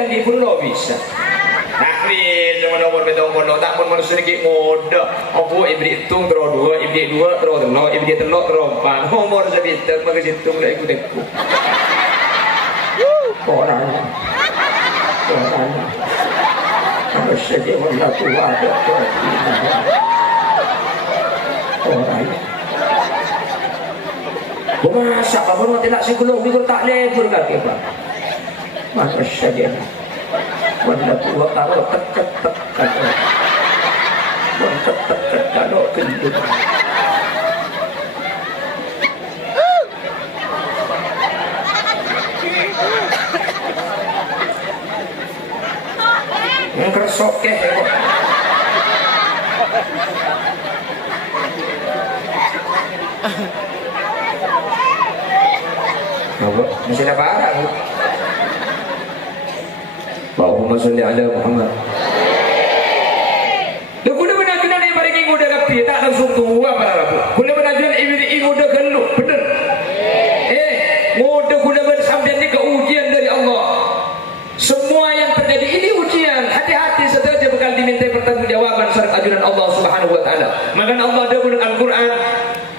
yang di pulau bisa. Akhirnya cuma nomor betong bono tak pun manusia lagi muda. Aku ibri hitung terus dua, ibri dua terus terno, ibri terno terus empat. Nomor sebentar maka hitung lagi ikut. Orangnya. Harus saja warna tua ada orangnya. Masa kamu nanti nak psikologi kau tak lebur kaki pak. Harus saja warna tua kalau tekat kalau gendut. Ngeresok ke masih ada parah bu. Allahumma sholli ala Muhammad. Lu kuda benar-benar yang paling ingin udah kapi tak langsung tua para bu. Kuda benar-benar ingin udah geluk bener. Muda kuda bersambian ini keujian dari Allah. Semua yang terjadi ini ujian. Hati-hati setelah dia bakal diminta pertanggungjawaban serta ajudan Allah Subhanahu wa taala. Maka Allah ada dalam Al-Qur'an,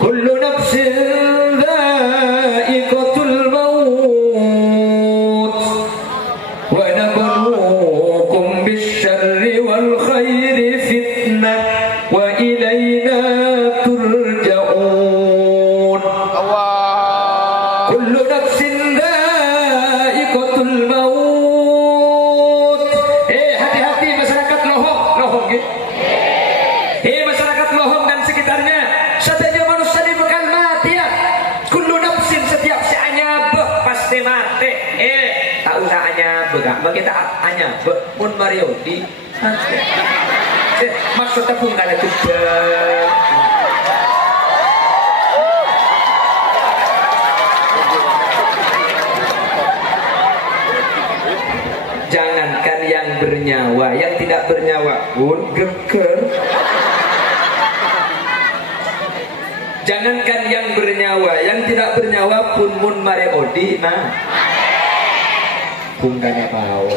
kullu nafsin dha'iqatul maut wa nabluukum bisyarri wal khairi fitnah wa ilayna turja'un. Kullu nafsin dha'iqatul maut. Hati-hati masyarakat Lohong gitu. Masyarakat Lohong dan sekitarnya. Setiap manusia ini bakal mati ya. Kullu nafsin setiap si anyabeh pasti mati. Tak usah anyabeh gak. Kita anyabeh pun Mario di maksudnya pun kada juga. Jangankan yang bernyawa, yang tidak bernyawa pun geger. Jangankan yang bernyawa, yang tidak bernyawa pun mun mare odi nah. Bungkanya bau.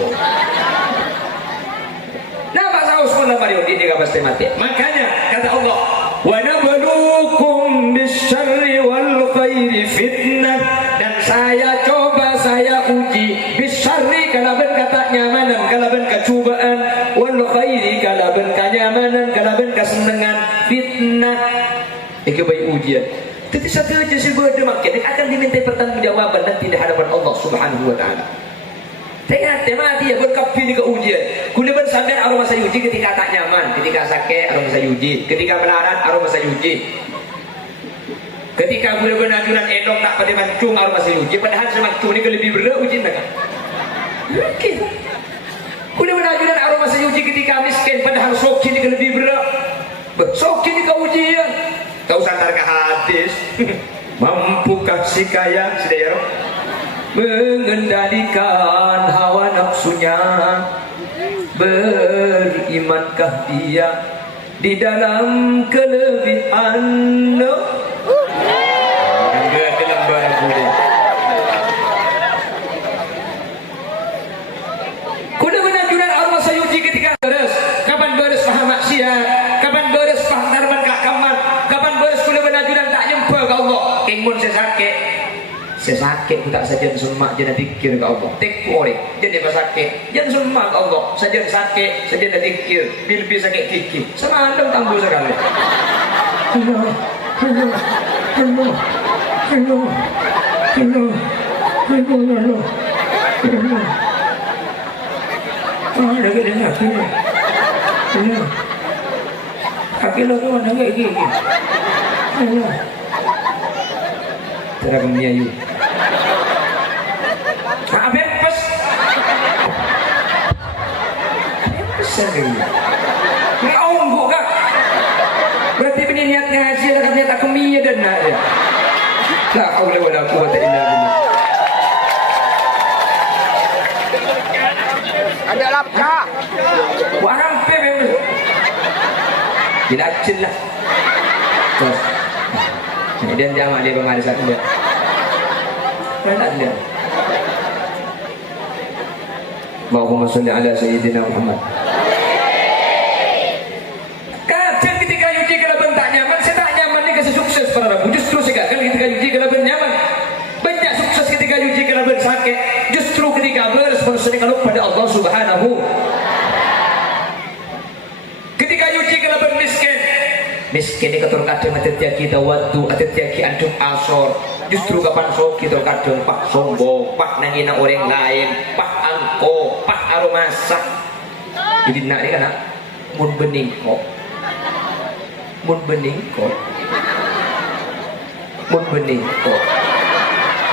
Nah Pak Saus pun mare odi dia pasti mati. Makanya kata Allah, wa nabluukum bisyarri wal khairi fitnah, dan saya coba saya uji bisyarri kalau ben kata nyamanan, kalau ben kecubaan, wal khairi kalau ben kenyamanan, kalau ben kesenangan, fitnah. Itu baik ujian. Tapi satu aja sebuah makin akan diminta pertanggungjawaban nanti di hadapan Allah Subhanahu wa taala. Tengah mati ya berkapi ke ujian. Kuliah bersandar aroma sayuji ketika tak nyaman, ketika sakit aroma sayuji, ketika melarat aroma sayuji. Ketika kuliah benajuran endong tak pada mancung aroma sayuji, padahal semancung ini lebih berat ujian tak? Mungkin. Kuliah benajuran aroma sayuji ketika miskin, padahal soki ini lebih berat. Soki ini ke ujian. Kau santar ke hadis. Mampukah si kaya sedaya mengendalikan hawa nafsunya? Berimankah dia di dalam kelebihan? Kuda benajuran arwah sayuji ketika beres. Kapan beres paham maksiat? Kapan beres paham darman kakaman? Kapan beres kuda benajuran tak nyempa ke Allah? Kengmun saya sakit, aku tak saja sunmak je nak fikir ke Allah. Tek boleh, jadi pas sakit, jangan sunmak ke Allah. Saja sakit, saja nak fikir, bil sakit fikir. Sama anda tangguh sekali. Hello. Oh, ada kena kaki. Kaki lo tu mana kaki? Hello. Terang menyayu. Bebas. Bebas lagi. Ngaung buka. Berarti punya niat ngaji lah katanya tak kemia dan nak ya. La haula wala quwwata illa billah. Ada lapka. Warang pe bebas. Tidak acil lah. Terus. Kemudian jamaah dia pemarisan dia. Mana dia? Allahumma sholli ala sayyidina Muhammad. Kadang ketika yuji kelaban tak nyaman, saya tak nyaman ni kasi sukses para rabu. Justru sekarang ketika yuji kelaban nyaman, banyak sukses ketika yuji kelaban sakit. Justru ketika berespon kalau pada Allah Subhanahu. Ketika yuji kelaban miskin ni katur kadang atet kita wadu atet antum asor. Justru kapan sok kita kadang pak sombong, pak nangina orang lain, pak angko, pak aromasa. Jadi nak ni kan mun bening kok, mun bening kok,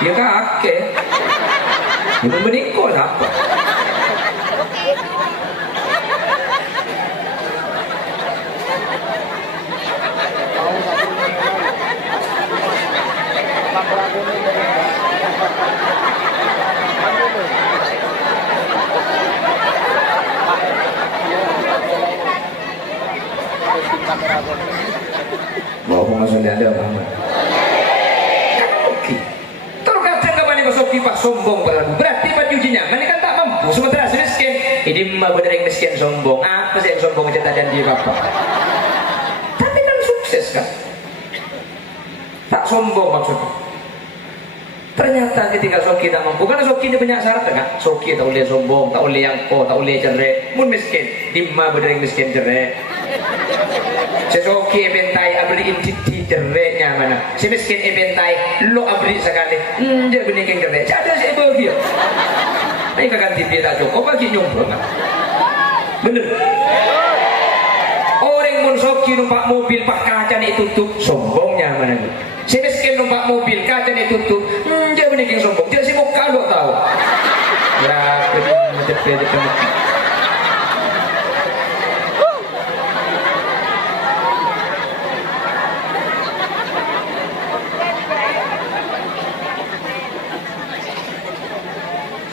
ya kakek, mun bening kok apa? Allahumma sholli ala Muhammad. Oke. Terus kadang kapan ni soki pak sombong perabu. Berarti baju nyaman ni kan tak mampu. Sementara miskin. Ini mah benar yang miskin sombong. Apa sih yang sombong cerita dan dia apa? Tapi kan sukses kan? Tak sombong maksudnya. Ternyata ketika soki tak mampu, karena soki ini banyak syarat kan? Soki tak boleh sombong, tak boleh angko, tak boleh cerai. Mun miskin, dimma bener yang miskin cerai. Sesoki ebentai abri intiti cerai mana? Si miskin ebentai lo abri sekali. Dia bener yang cerai. Ada si bahagia. Ini kakak tipi tak cukup bagi nyumpul kan? Bener. Orang mun soki numpak mobil pak kaca ni tutup, sombongnya mana ni? Si miskin numpak mobil kaca ni tutup, dia bener yang sombong. Dia si muka lo tahu. Ya, macam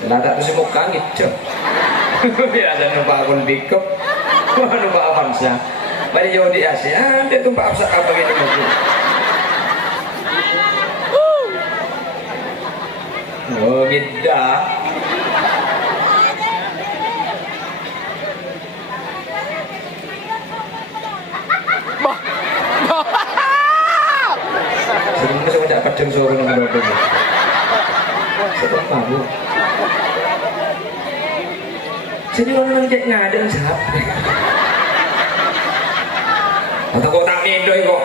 nah tak bisa muka gitu. Biasa numpak akun bikop, numpak Avanza. Pada jauh di Asia, dia numpak absak apa gini mobil. Oh, beda. Sebenarnya saya tidak kadang suara nomor dua. Saya tak malu. Jadi orang cek ngadeng siapa? Atau kau tak mendoi kok?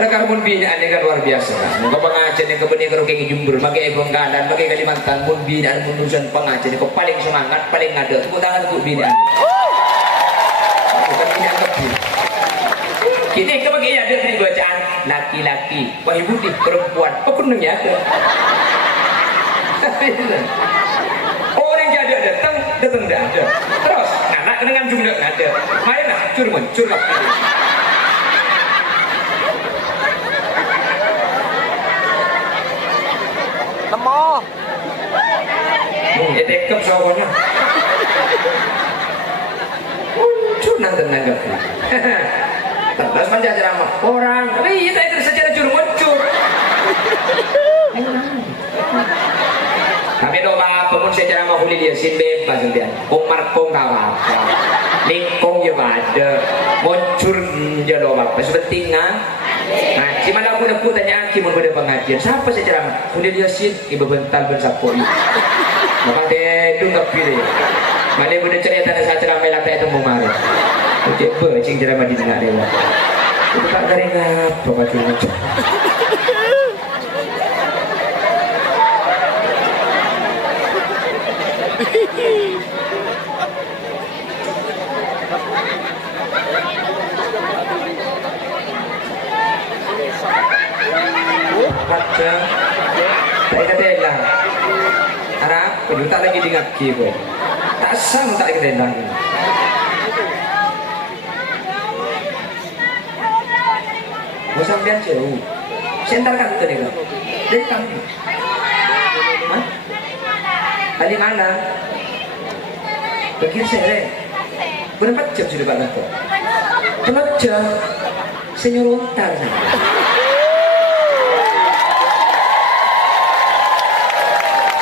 Ada karbon binaan yang kan luar biasa. Muka pengajian yang kebenih kalau kayak Jember, pakai Bengkalan, pakai Kalimantan, mun binaan munusan pengajian kau paling semangat, paling ada. Tepuk tangan untuk binaan. Bukan binaan kecil. Kita kebagi ada di bacaan laki-laki, wahai budi perempuan, pekunungnya ada. Orang yang ada datang tidak ada. Terus anak dengan jumlah tidak ada. Mari nak muncul lah. Nemo. Etekap soalnya. Muncul nanti nanggapi. Terus panjang ceramah orang. Tapi kita itu secara muncul. Tapi doa pemun secara mahuli dia sin bebas dia. Umar kong kawan, lingkong je ada, muncul je doa. Sepentingnya, nah, si mana aku tanya aki mun pada pengajian. Siapa secara mahuli dia sin ibu bental bersapu. Maka dia tu tak pilih. Mana benda cerita ada secara melatih itu memari. Ucap bercing ceramah di tengah dewa. Itu tak garing apa macam macam. Baca, saya kata elang. Arab, penuh tak lagi dengar kiri. Tak sam tak lagi elang. Bosan biar jauh. Sentar kan tadi kan? Dari kami. Hah? Dari mana? Begini saya. Berapa jam sudah Pak Gatot? Berapa jam? Senyor untar.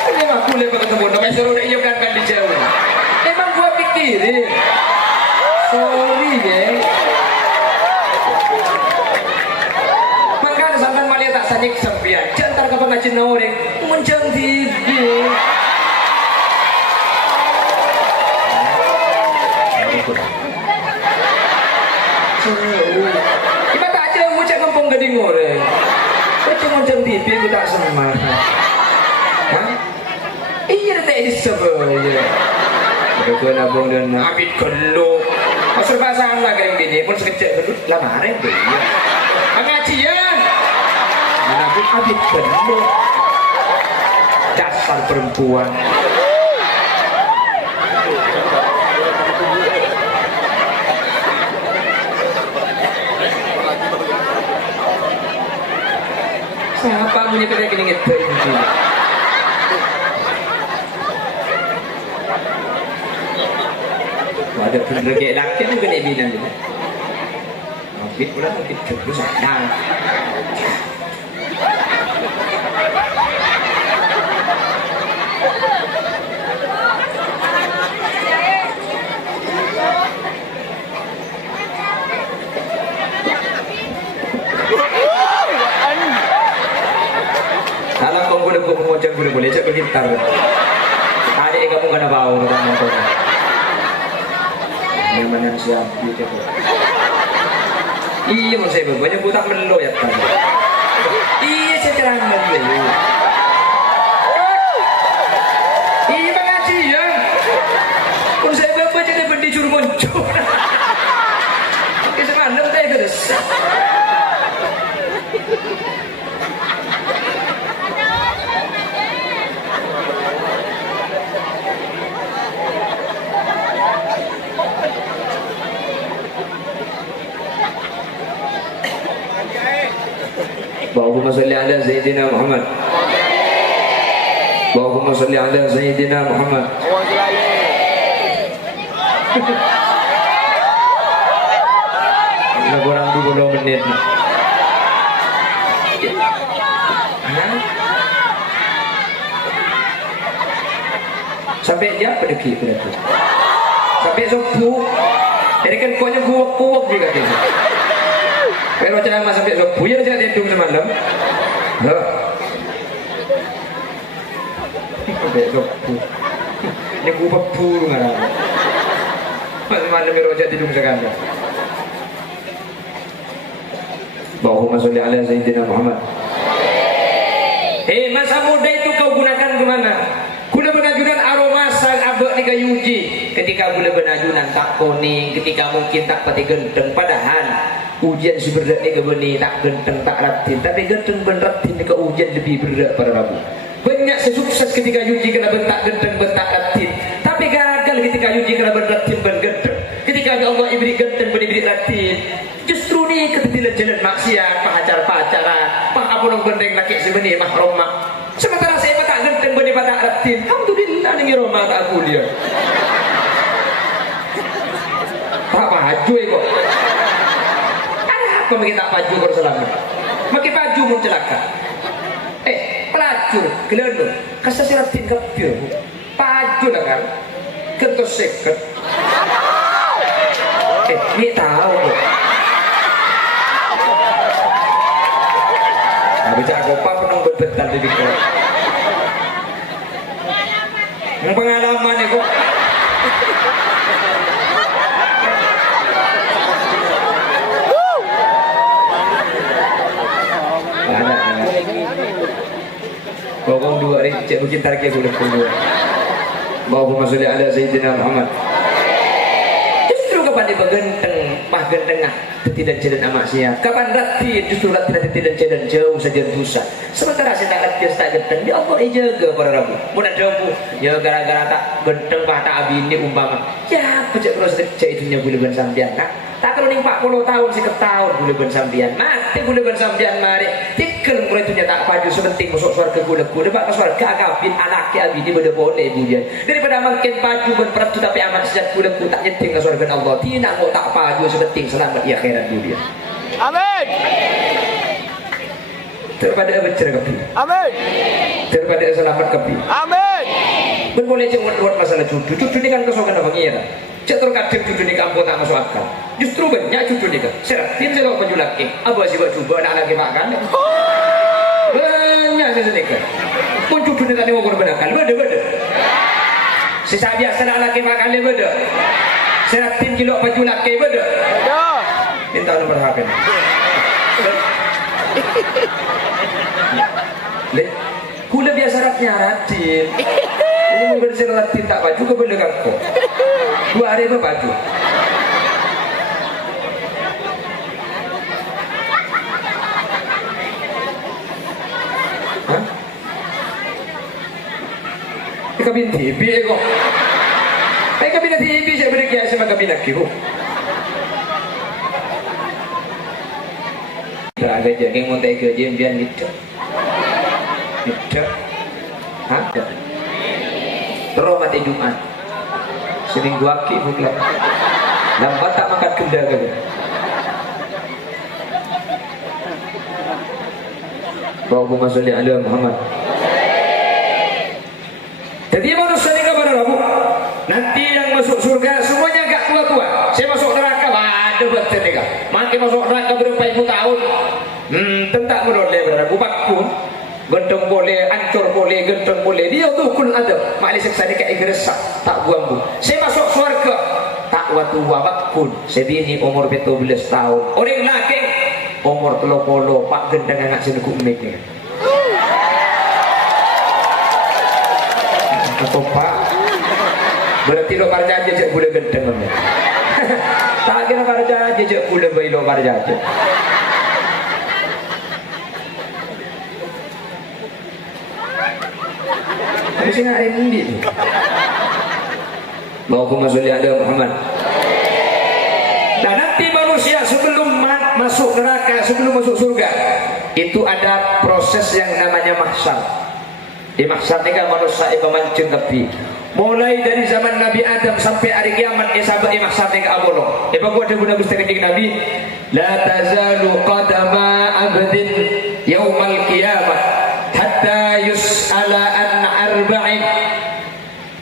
Ini mah boleh Pak ketemu. Namanya suruh dia kan di jauh. kiri. Sorry ya. Makanya sampai malah tak sanik sampean. Jantar ke pengajian orang muncang TV. Iba tak aja ngucap ngempong gading orang. Kau muncang TV aku tak semangat. Iya tak isabel. Betul nabung dan abid keluk. Masuk pasangan lah kering bini pun sekejap keluk lamarin deh. Pengajian. Nabung abid keluk. Dasar perempuan. Siapa punya kerja gini gitu? Ada bener kayak laki tu kena bina tu. Mungkin pula mungkin terus ada. Kalau kau boleh boleh cak bergitar. Adik kamu kena bau dengan motor. Memang siap gitu. Iya mau saya banyak budak melo ya kan. Iya saya terang melo. Iya pengajian. Pun saya baca jadi bendi juru muncul. Kita mana saya kedes. Allahumma salli ala Sayyidina Muhammad. Allahumma salli ala Sayyidina Muhammad. Ini kurang 20 menit. Sampai dia pedeki berarti. Sampai subuh. Jadi kan kuahnya kuah-kuah juga gitu. Kalau ceramah sampai subuh ya jangan tidur semalam. Loh. Sampai subuh. Ini gua betul ngarang. Pas malam meroja tidur sekali. Allahumma sholli ala Sayyidina Muhammad. Hei, masa muda itu kau gunakan kemana? Gula benajunan aroma sang abek ni kayuji. Ketika gula benajunan tak kuning, ketika mungkin tak pati genteng. Padahal ujian si berat ni kebeni tak genteng tak ratin. Tapi genteng ben ratin ni ke ujian lebih berat para rabu. Banyak sesukses ketika uji kena bentak genteng bentak ratin. Tapi gagal ketika uji kena ben ratin ben genteng. Ketika Allah ibri genteng ben ibri ratin. Justru ni ketetilan jalan maksiat, pacar-pacaran, apa-apa bendeng laki sebenih mahrum mak. Sementara saya tak genteng benih pada ratin. Alhamdulillah ni Roma tak kuliah. Tak baju kok. Ada apa makin tak baju kau selamat? Makin baju mau celaka. Pelacur, gelendung, kasih si ratin kepir. Baju lah kan, kentus seket. Ni tahu kok. Bisa aku apa penang berbetal di dikau. Pengalaman ni kok. Bawang dua hari cek bikin tarikh boleh kedua. Allahumma sholli ala Sayyidina Muhammad. Justru kapan dia bergenteng, pah gentengah, tidak jalan amak siap. Kapan ratin, justru ratin tidak jalan jauh saja dosa. Sementara saya tak ratin tak genteng, dia Allah jaga para rabu. Mun ada rabu, ya gara-gara tak genteng pah tak abini umpama. Ya, pecah terus cek itunya boleh ben sampean tak? Tak kalau ning 40 tahun seket tahun boleh ben sampean. Mati boleh ben sampean mari. Tikel mulai itunya tak paju sepenting masuk surga gula-gula. Dapat ke surga agapin anak ya abini beda boleh budian. Daripada makin paju ben peratu tapi amat sejak gula-gula tak nyeting ke surga Allah. Tidak mau tak paju sepenting selamat ya akhirat budian. Amin. Daripada bercerah kepi. Amin. Daripada selamat kepi. Amin. Ben boleh jangan buat masalah cucu. Cucu ini kan kesokan abang iya. Cak terkadang cucu nikah pun tak masuk akal. Justru banyak cucu nikah. Seratin saya baju laki. Abah sih coba nak lagi makan. Banyak saya nikah. Pun cucu nikah ni mau berakal. Beda. Sisa biasa nak lagi makan dia beda. Seratin kilo baju laki beda. Minta nomor HP. Kula biasa rapnya ratin. Ini mau bersih ratin tak baju ke benda kau. 2 hari apa baju? Hah? Kabin TV kok. Kabin TV saya beri kias sama kabin aku. Teraga jadi mau tak kerja impian gitu. Gitu. Hah? Terus mati Jumat. Seminggu aki bukan. Lambat tak makan kenda ke? Allahumma sholli ala Muhammad. Jadi manusia ini kepada Rabu. Nanti yang masuk surga semuanya agak tua-tua. Saya masuk neraka, waduh betul nih kak. Makin masuk neraka berapa ribu tahun. Tentak menoleh berapa pun. Gentong boleh, ancur boleh, gentong boleh. Dia tuh kul ada. Makhluk seksa ni kayak geresak, tak buang bu. Saya masuk surga, tak waktu wabak pun. Saya ini umur 17 tahun. Orang laki umur 30, pak gendang anak sini kumiknya. Atau pak, berarti lo parja aja boleh gendang namanya. Tak kira parja aja boleh bayi lo parja aja. Tapi saya nak rendi tu. Allahumma sholli ala Muhammad. Dan nanti manusia sebelum masuk neraka, sebelum masuk surga, itu ada proses yang namanya mahsyar. Di mahsyar ni kan manusia itu mancing tepi. Mulai dari zaman Nabi Adam sampai hari kiamat, sahabat mahsyar ni kan abolong. Gua ada guna gusti kencing Nabi, la tazalu qadama abdin yaumal qiyamah hatta yus'ala an arba'in.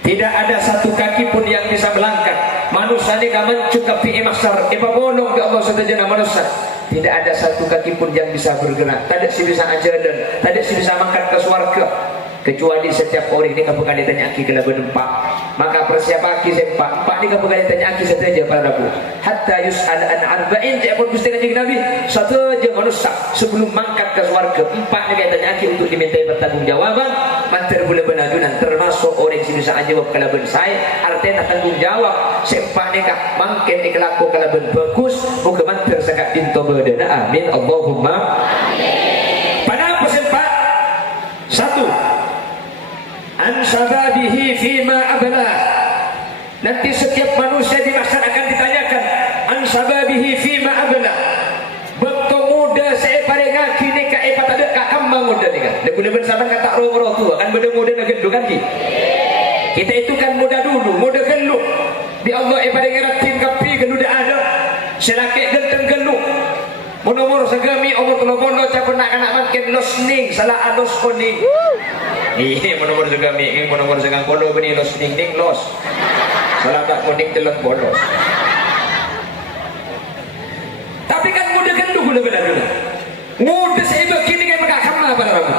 Tidak ada satu kaki pun yang bisa melangkah. Manusia ni kan mencukupi mahsyar. Bolong ke Allah setajana manusia. Tidak ada satu kaki pun yang bisa bergerak. Tak ada si bisa ajalan. Tak ada si bisa makan ke swarga. Kecuali setiap orang ni kamu kali tanya aki kena berempak. Maka persiapa aki sempak. Empat ni kamu kali tanya aki satu aja para rabu. Hatta yus'al an arba'in. Jadi pun gusti kanjeng Nabi satu aja manusia sebelum mangkat ke swarga. Empat ni kali tanya aki untuk dimintai pertanggungjawaban. Mantar boleh benajunan termasuk orang si bisa jawab kalau ben saya. Artinya tanggung jawab. Sempak ni kak mangkin ni kelaku kalau ben bagus. Muka mantar sekat pintu berdana. Amin. Allahumma amin. Pada apa sempak? Satu, an sababihi fima abla. Nanti setiap manusia di mahsyar akan ditanyakan an sababihi fima abla. Betul muda saya pada ngaki ni ka epa tak ada ka kambang muda ni kan. Dia boleh bersama kata roh tua kan benda muda nak gendut kan ki. Kita itu kan muda dulu, muda geluk. Di Allah pada ngeratin kapi gendut dah ada. Selaki genteng geluk. Umur segami umur 30 capun nak makin losning salah alos kuning. Ini umur segami ini umur segang polo beni losning ding los. Salah tak kuning telak bolos. Tapi kan muda gendut gula benar. Muda saya begini kan mereka kama pada rabu.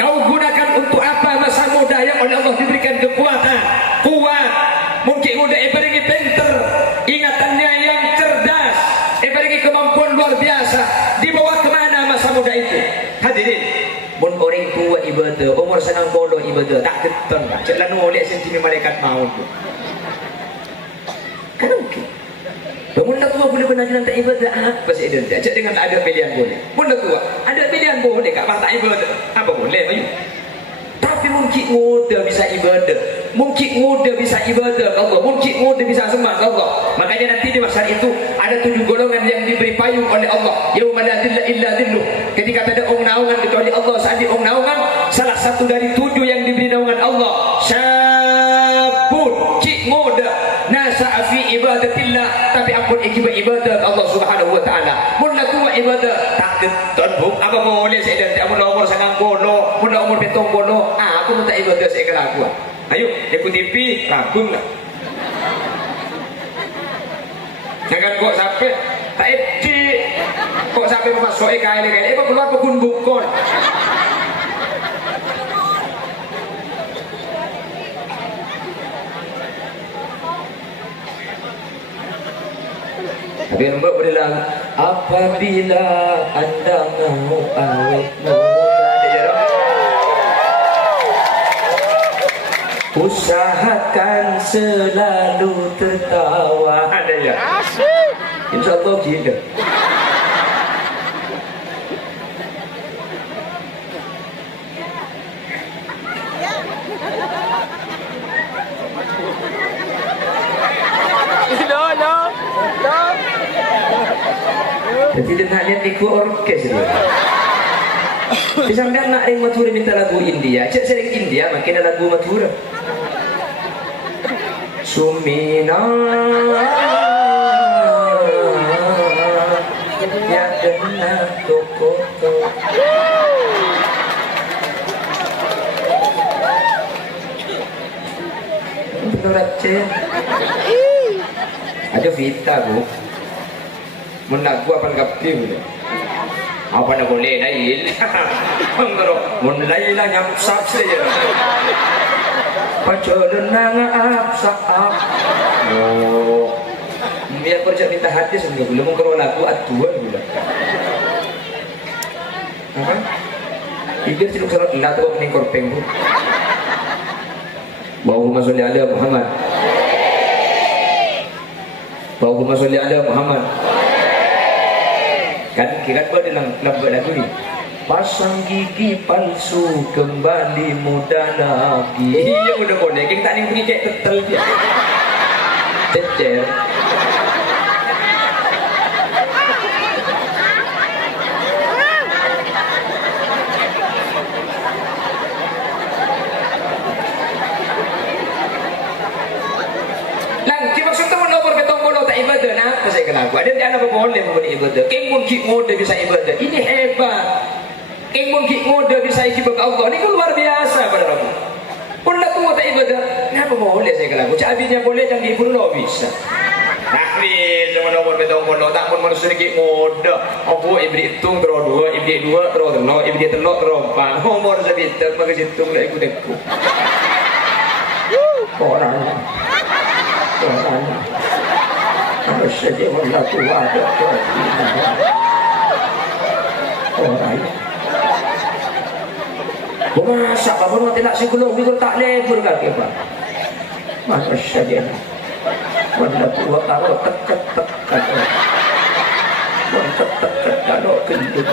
Kau gunakan untuk apa masa muda yang oleh Allah diberikan kekuatan, kuat. Mungkin muda beri pinter, ingatannya yang cerdas, beri kemampuan luar biasa. Dibawa kemana masa muda itu? Hadirin, mun orang tua ibadah, umur senang bodoh ibadah, tak keteng. Cek lanu oleh sentimi malaikat maut. Kan mungkin. Mun dah tua boleh benar-benar tak ibadah apa sih dia? Cek dengan ada pilihan boleh. Mun dah tua, ada pilihan boleh kat tak ibadah. Apa boleh ayu? Tapi mungkin muda bisa ibadah. Mungkin muda bisa ibadah Allah. Mungkin muda bisa sembah Allah. Makanya nanti di mahsyar itu ada 7 golongan yang diberi payung oleh Allah. Yauma la dhilla illa dhilluh. Ketika tak ada naungan kecuali Allah. Saat di naungan, salah satu dari 7 yang diberi naungan Allah. Syabun, cik muda, nasa'a fi ibadatillah, tapi ampun ibadah Allah Subhanahu wa taala. Mun tua ibadah tak keton bu. Apa boleh saya dan mun umur sangang bono, mun umur petong bono, aku tak ibadah saya kelakuan. Ayo, ikut TV, rabung lah. Jangan kok sampai tak edi kok sampai masuk kain kok keluar pekun bukon. Tapi lembut bilang apabila anda mau awet muda, usahakan selalu tertawa. Ada ya? Insya Allah gitu. Jadi dia nak lihat ikut orkes itu. Sampai nak yang Madura minta lagu India, cek sering India makin ada lagu Madura. Sumina ya kena toko. Menurut cek ada Vita bu. Menak gua apa kapti boleh? Apa nak boleh nail? Mengerok, mulai lah nyamsak saja. Pacoran nang apsak. Oh, biar kerja minta hati sebelum belum mengkerol lagu atuan pula. Apa? Ibu ciluk salat nak tu pening korpeng bu. Allahumma sholli ala Muhammad. Allahumma sholli ala Muhammad. Kan kira dalam lagu ni pasang gigi palsu kembali muda lagi. Iya udah boleh kita tak ni pergi cek tetel dia cecer. Ibadah nak apa saya kenal ada di anak boleh membuat ibadah kengmun ki mode bisa ibadah ini hebat kengmun ki mode bisa ibadah Allah ini luar biasa pada Rabu pun lah tua tak ibadah kenapa boleh saya kenal cabinya boleh dan dihibur lo bisa tapi sama nomor betong bono tak pun manusia ki mode apa ibri hitung terus dua ibri dua terus telur ibri telur terus empat nomor sebitar maka hitung lah ikut aku orang saja wala tua ada orang masa apa pun tidak psikolog itu tak lebur kaki pak masa saja wala tua kalau tekat kalau gendut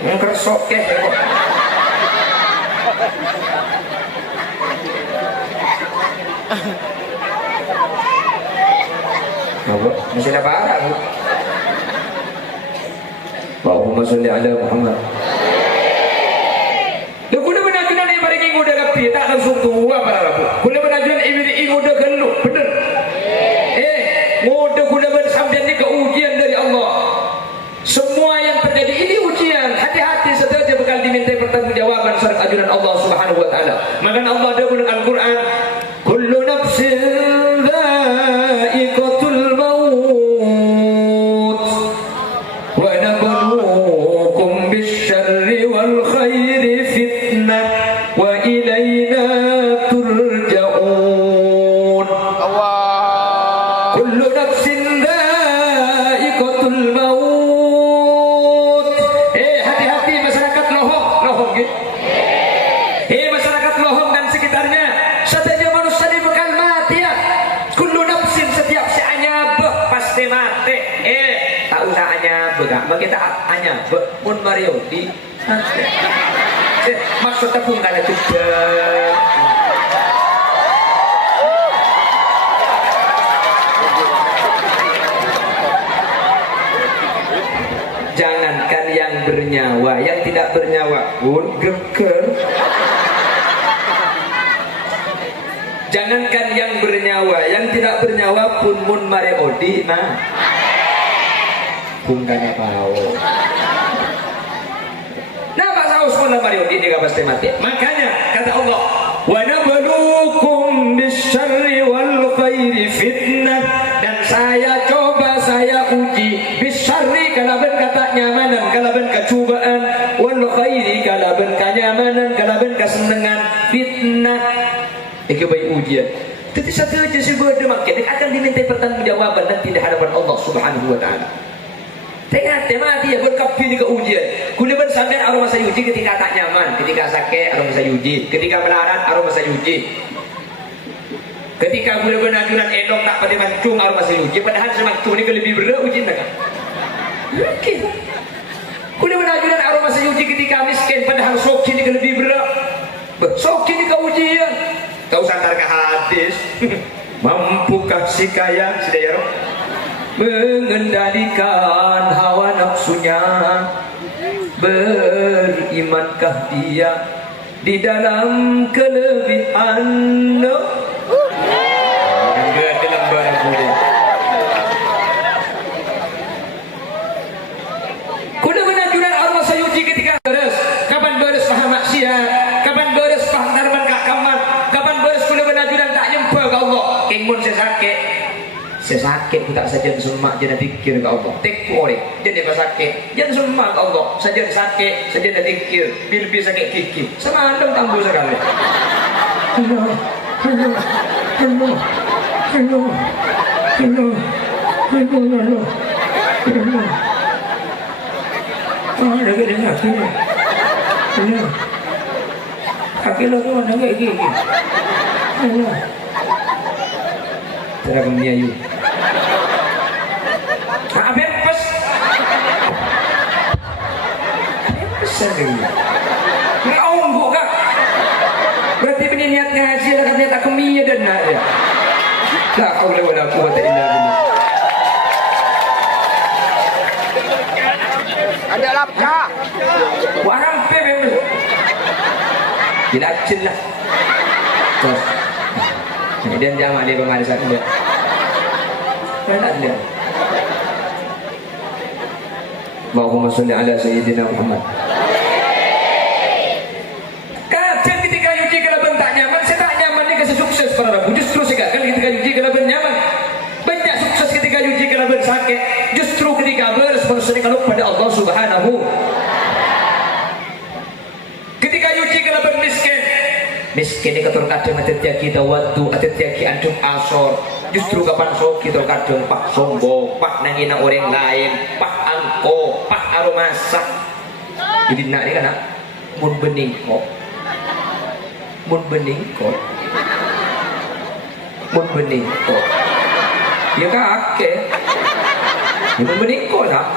ngeresok kek kok. Masih ada parah bu. Allahumma sholli ala Muhammad. Lu kuda benajunan yang paling ingin udah kapi tak langsung tua para rabu. Kuda benajunan ingin udah geluk bener. Muda kuda bersambian ini keujian dari Allah. Semua yang terjadi ini ujian. Hati-hati saja bakal diminta pertanggungjawaban serta ajudan Allah Subhanahu wa taala. Maka Allah ada dalam Al-Qur'an, kullu nafsin dha'iqatul maut wa nabluukum bisyarri wal khairi fitnah wa ilayna turja'un. Allah. Kullu nafsin dha'iqatul maut. Masyarakat Lohong dan sekitarnya, saja manusia dibekal mati ya. Kullu nafsin setiap si anyabeh pasti mati. Tak usah anyabeh, mak kita anyabeh pun Mario di mati. Maksudnya pun kada juga. Jangankan yang bernyawa, yang tidak bernyawa pun geger. Jangankan yang bernyawa, yang tidak bernyawa pun mun mare odi nah. Bungkanya bau. Nah Pak pun lamari di dia pasti mati. Makanya kata Allah, wa nabluukum bisyarri wal khairi fitnah, dan saya coba, saya uji bisyarri kalaban kata nyamanan, kalaban kecubaan, wal khairi kalaban kenyamanan, kalaban kesenangan, fitnah. Itu baik ujian. Tapi satu aja sih berde makin akan dimintai pertanggungjawaban nanti di hadapan Allah Subhanahu wa taala. Tengah mati ya berkapi di keujian. Kuliban sampai aroma saya uji ketika tak nyaman, ketika sakit aroma saya uji, ketika melarat aroma saya uji. Ketika kuliban ajuran endong tak pada mancung aroma saya uji, padahal semancung ini lebih berat uji nak. Mungkin. Kuliban ajuran aroma saya uji ketika miskin, padahal soki ini lebih berat. Soki ini keujian. Tahu santar ke hadis. Mampukah si kaya sudah ya roh mengendalikan hawa nafsunya? Berimankah dia di dalam kelebihan? Enggak dalam barang boleh. Kuda benajuran Allah sayuji ketika beres. Kapan beres paham maksiat? Kapan beres paham darman kak kamar? Kapan beres kuda benajuran tak nyempel ke Allah? Kengmun saya sakit. Saya sakit pun tak saja semak jangan fikir ke Allah. Tek ore jadi pas sakit jangan semak ke Allah. Saja sakit saja dah fikir. Bil sakit kiki. Sama andam tambul sekali. Hello. Hello. Hello. Hello. Hello. Hello. Hello. Hello. Oh, ada ke dengar sini. Hello. Kaki lo tu mana kayak gini. Hello. Cara kemiayu. Apa pas? Besar lagi. Ngau buka. Berarti ini niatnya haji lah katanya tak kemia dan nak dia. Tak kau lewat aku buat indah ini. Ada lapca. Warang pem. Dilacin lah. Terus. Kemudian jamaah dia pemarisan dia. Mana dia? Allahumma sholli ala sayyidina Muhammad. Kadang ketika uji kalaban tak nyaman, saya tak nyaman ni kasih sukses para rabu. Justru sekarang ketika uji kalaban nyaman, banyak sukses ketika uji kalaban sakit. Justru ketika berespon kalau pada Allah Subhanahu. Ketika uji kalaban miskin ni katur kadang atet kita waktu atet antum asor. Justru kapan sok kita kadang pak sombong, pak nangina orang lain, pak angko, pak aromasak. Jadi nak ni kan mun bening kok, mun bening kok, mun bening kok. Ya kakek, mun bening kok nak.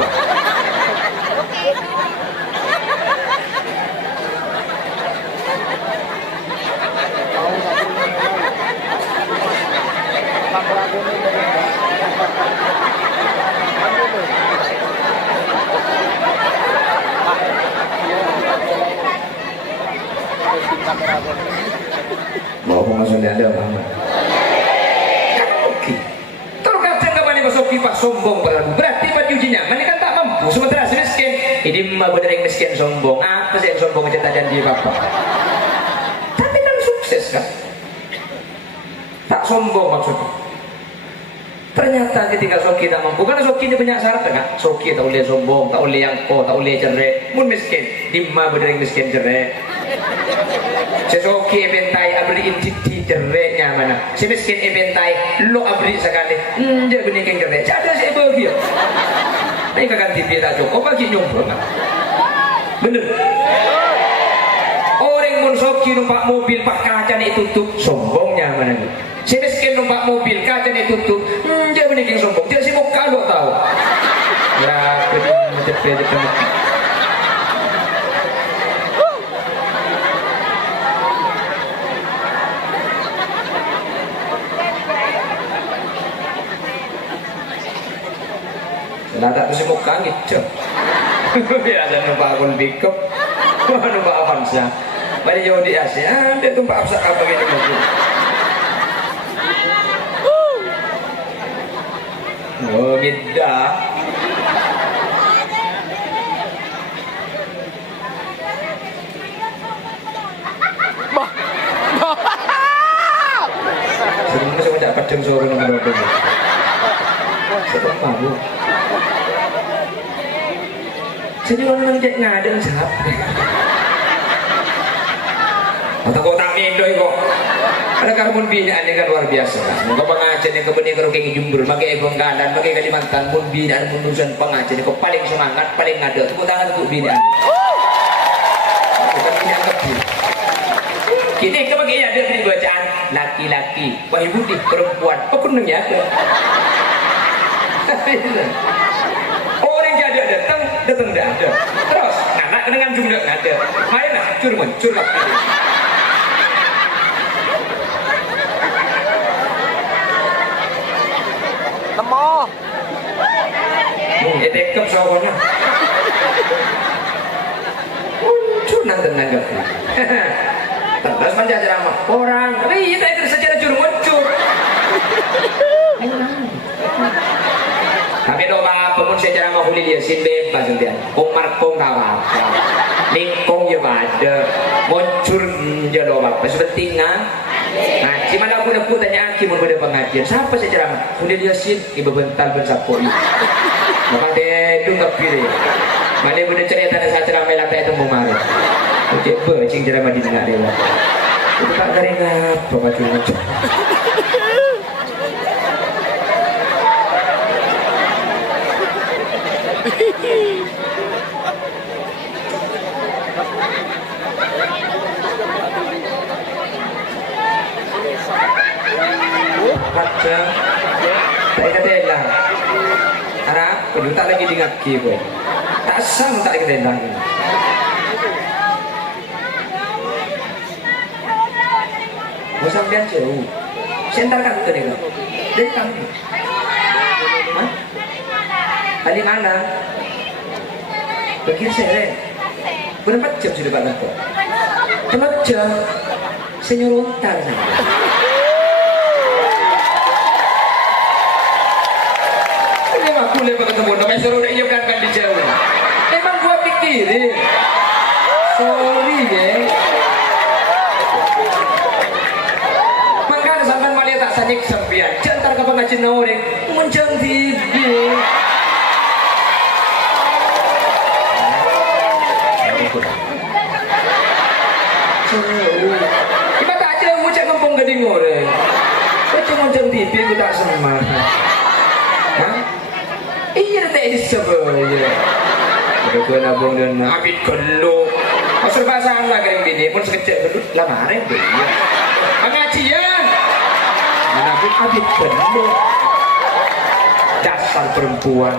Allahumma sholli ala Muhammad. Oke. Terkadang kapan dimasoki pak sombong berarti pada ujinya, mereka kan tak mampu. Sementara si miskin, ini mah bener yang miskin sombong. Apa sih yang sombong cerita janji bapak? Tapi kan sukses kan? Tak sombong maksudnya. Ternyata ketika soki tak mampu, karena soki ini banyak syarat kan? Soki tak boleh sombong, tak boleh angko, tak boleh cerai. Mun miskin, dimma bener yang miskin cerai. Sesoki ebentai abri intiti cerai mana? Si miskin ebentai lo abri sekali. Dia bener yang cerai. Ada si bahagia. Ini kakak TV tak cukup bagi nyumpul kan? Bener. Orang mun soki numpak mobil pak kaca ni tutup, sombongnya mana ni? Si miskin numpak mobil kaca ni tutup, dia bener yang sombong. Dia si muka lo tahu. Ya, kedua. Nah tak bisa muka gitu. Ya ada numpak akun pickup, numpak Avanza. Pada jauh di Asia, dia numpak apa begini mobil. Oh beda. Jadi orang cek ngadeng sahab. Atau kau tak mendo kok. Ada karbon binaan yang luar biasa. Muka pengajian yang kebening kalau kayak Jumber, pakai Bengkalan, pakai Kalimantan, pun binaan mundusan pengajian kau paling semangat, paling ada. Tepuk tangan untuk binaan. Bukan binaan kecil. Kini kebagai ada di bacaan laki-laki, wahai putih perempuan, pekuneng ya. Orang jadi datang tidak ada. Terus anak dengan jumlah nggak ada. Main lah, curlah. Temo. Dekap soalnya. Muncul nanti nanggap. Terus panjang ceramah orang. Iya, itu secara muncul. Tapi doa pemun saya ceramah kulit dia sin bebas nantian. Komar kong kawan. Lingkong ya pada. Muncul dia doa. Sepentingnya. Nah, si mana aku nak tanya Aki mau pada pengajian. Siapa saya ceramah? Kulit dia sin ibu bental bensapo ini. Maka dia itu nggak pilih. Mana boleh cerita dan saya ceramah lantai itu mau marah. Oke, cing ceramah di tengah dia. Itu tak dari ngapa macam-macam. Baca, tak kata elang. Arab, perlu tak lagi dingaki pun. Tak sang tak kata elang. Musang dia jauh. Sentarkan ke dia. Dari kamu. Hah? Kali mana? Begini saya. Berapa jam sudah Pak Lako? Berapa jam? Saya nyuruh untar. Aku lepas ketemu namanya suruh dia iya kan di jauh. Memang gua pikirin. Sorry ya. Makanya sampai malah tak sanyik sempian. Jantar ke pengajian orang muncang TV. Iba tak aja muncang kampung gading orang. Kau muncang TV aku tak semar. Hah? Iya tak disebut je. Aku nabung dan abid keluk. Pasal bahasa lah kayak gini pun sekejap dulu lamarin dia. Pengajian. Mana pun abid keluk. Dasar perempuan.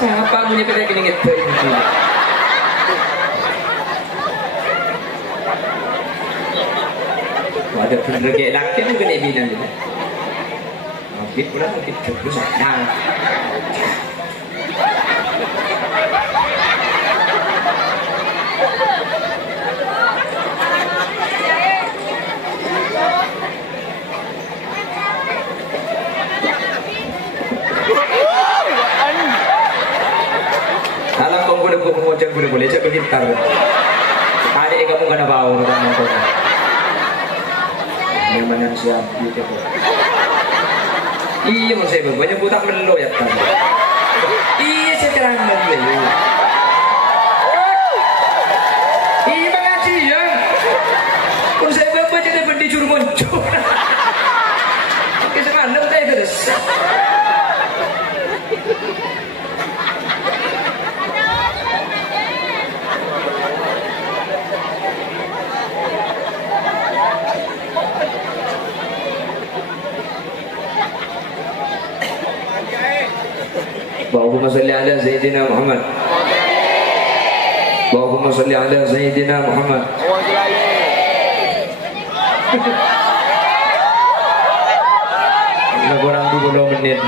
Siapa punya pada gini gitu? Ada bener kayak laki tu kena bilang juga. Mungkin pula mungkin terus ada. Dalam pengguna pengucap guna boleh cakap gitar. Adik kamu kena bau orang nonton. Memang yang siap gitu. Iya mau saya banyak budak melo ya kan. Iya saya terang melo. Iya pengajian. Pun saya baca jadi bendi juru muncul. Kisah mana saya terus. اللهم صل على سيدنا محمد اللهم صل على سيدنا محمد Nah, kurang 20 menit.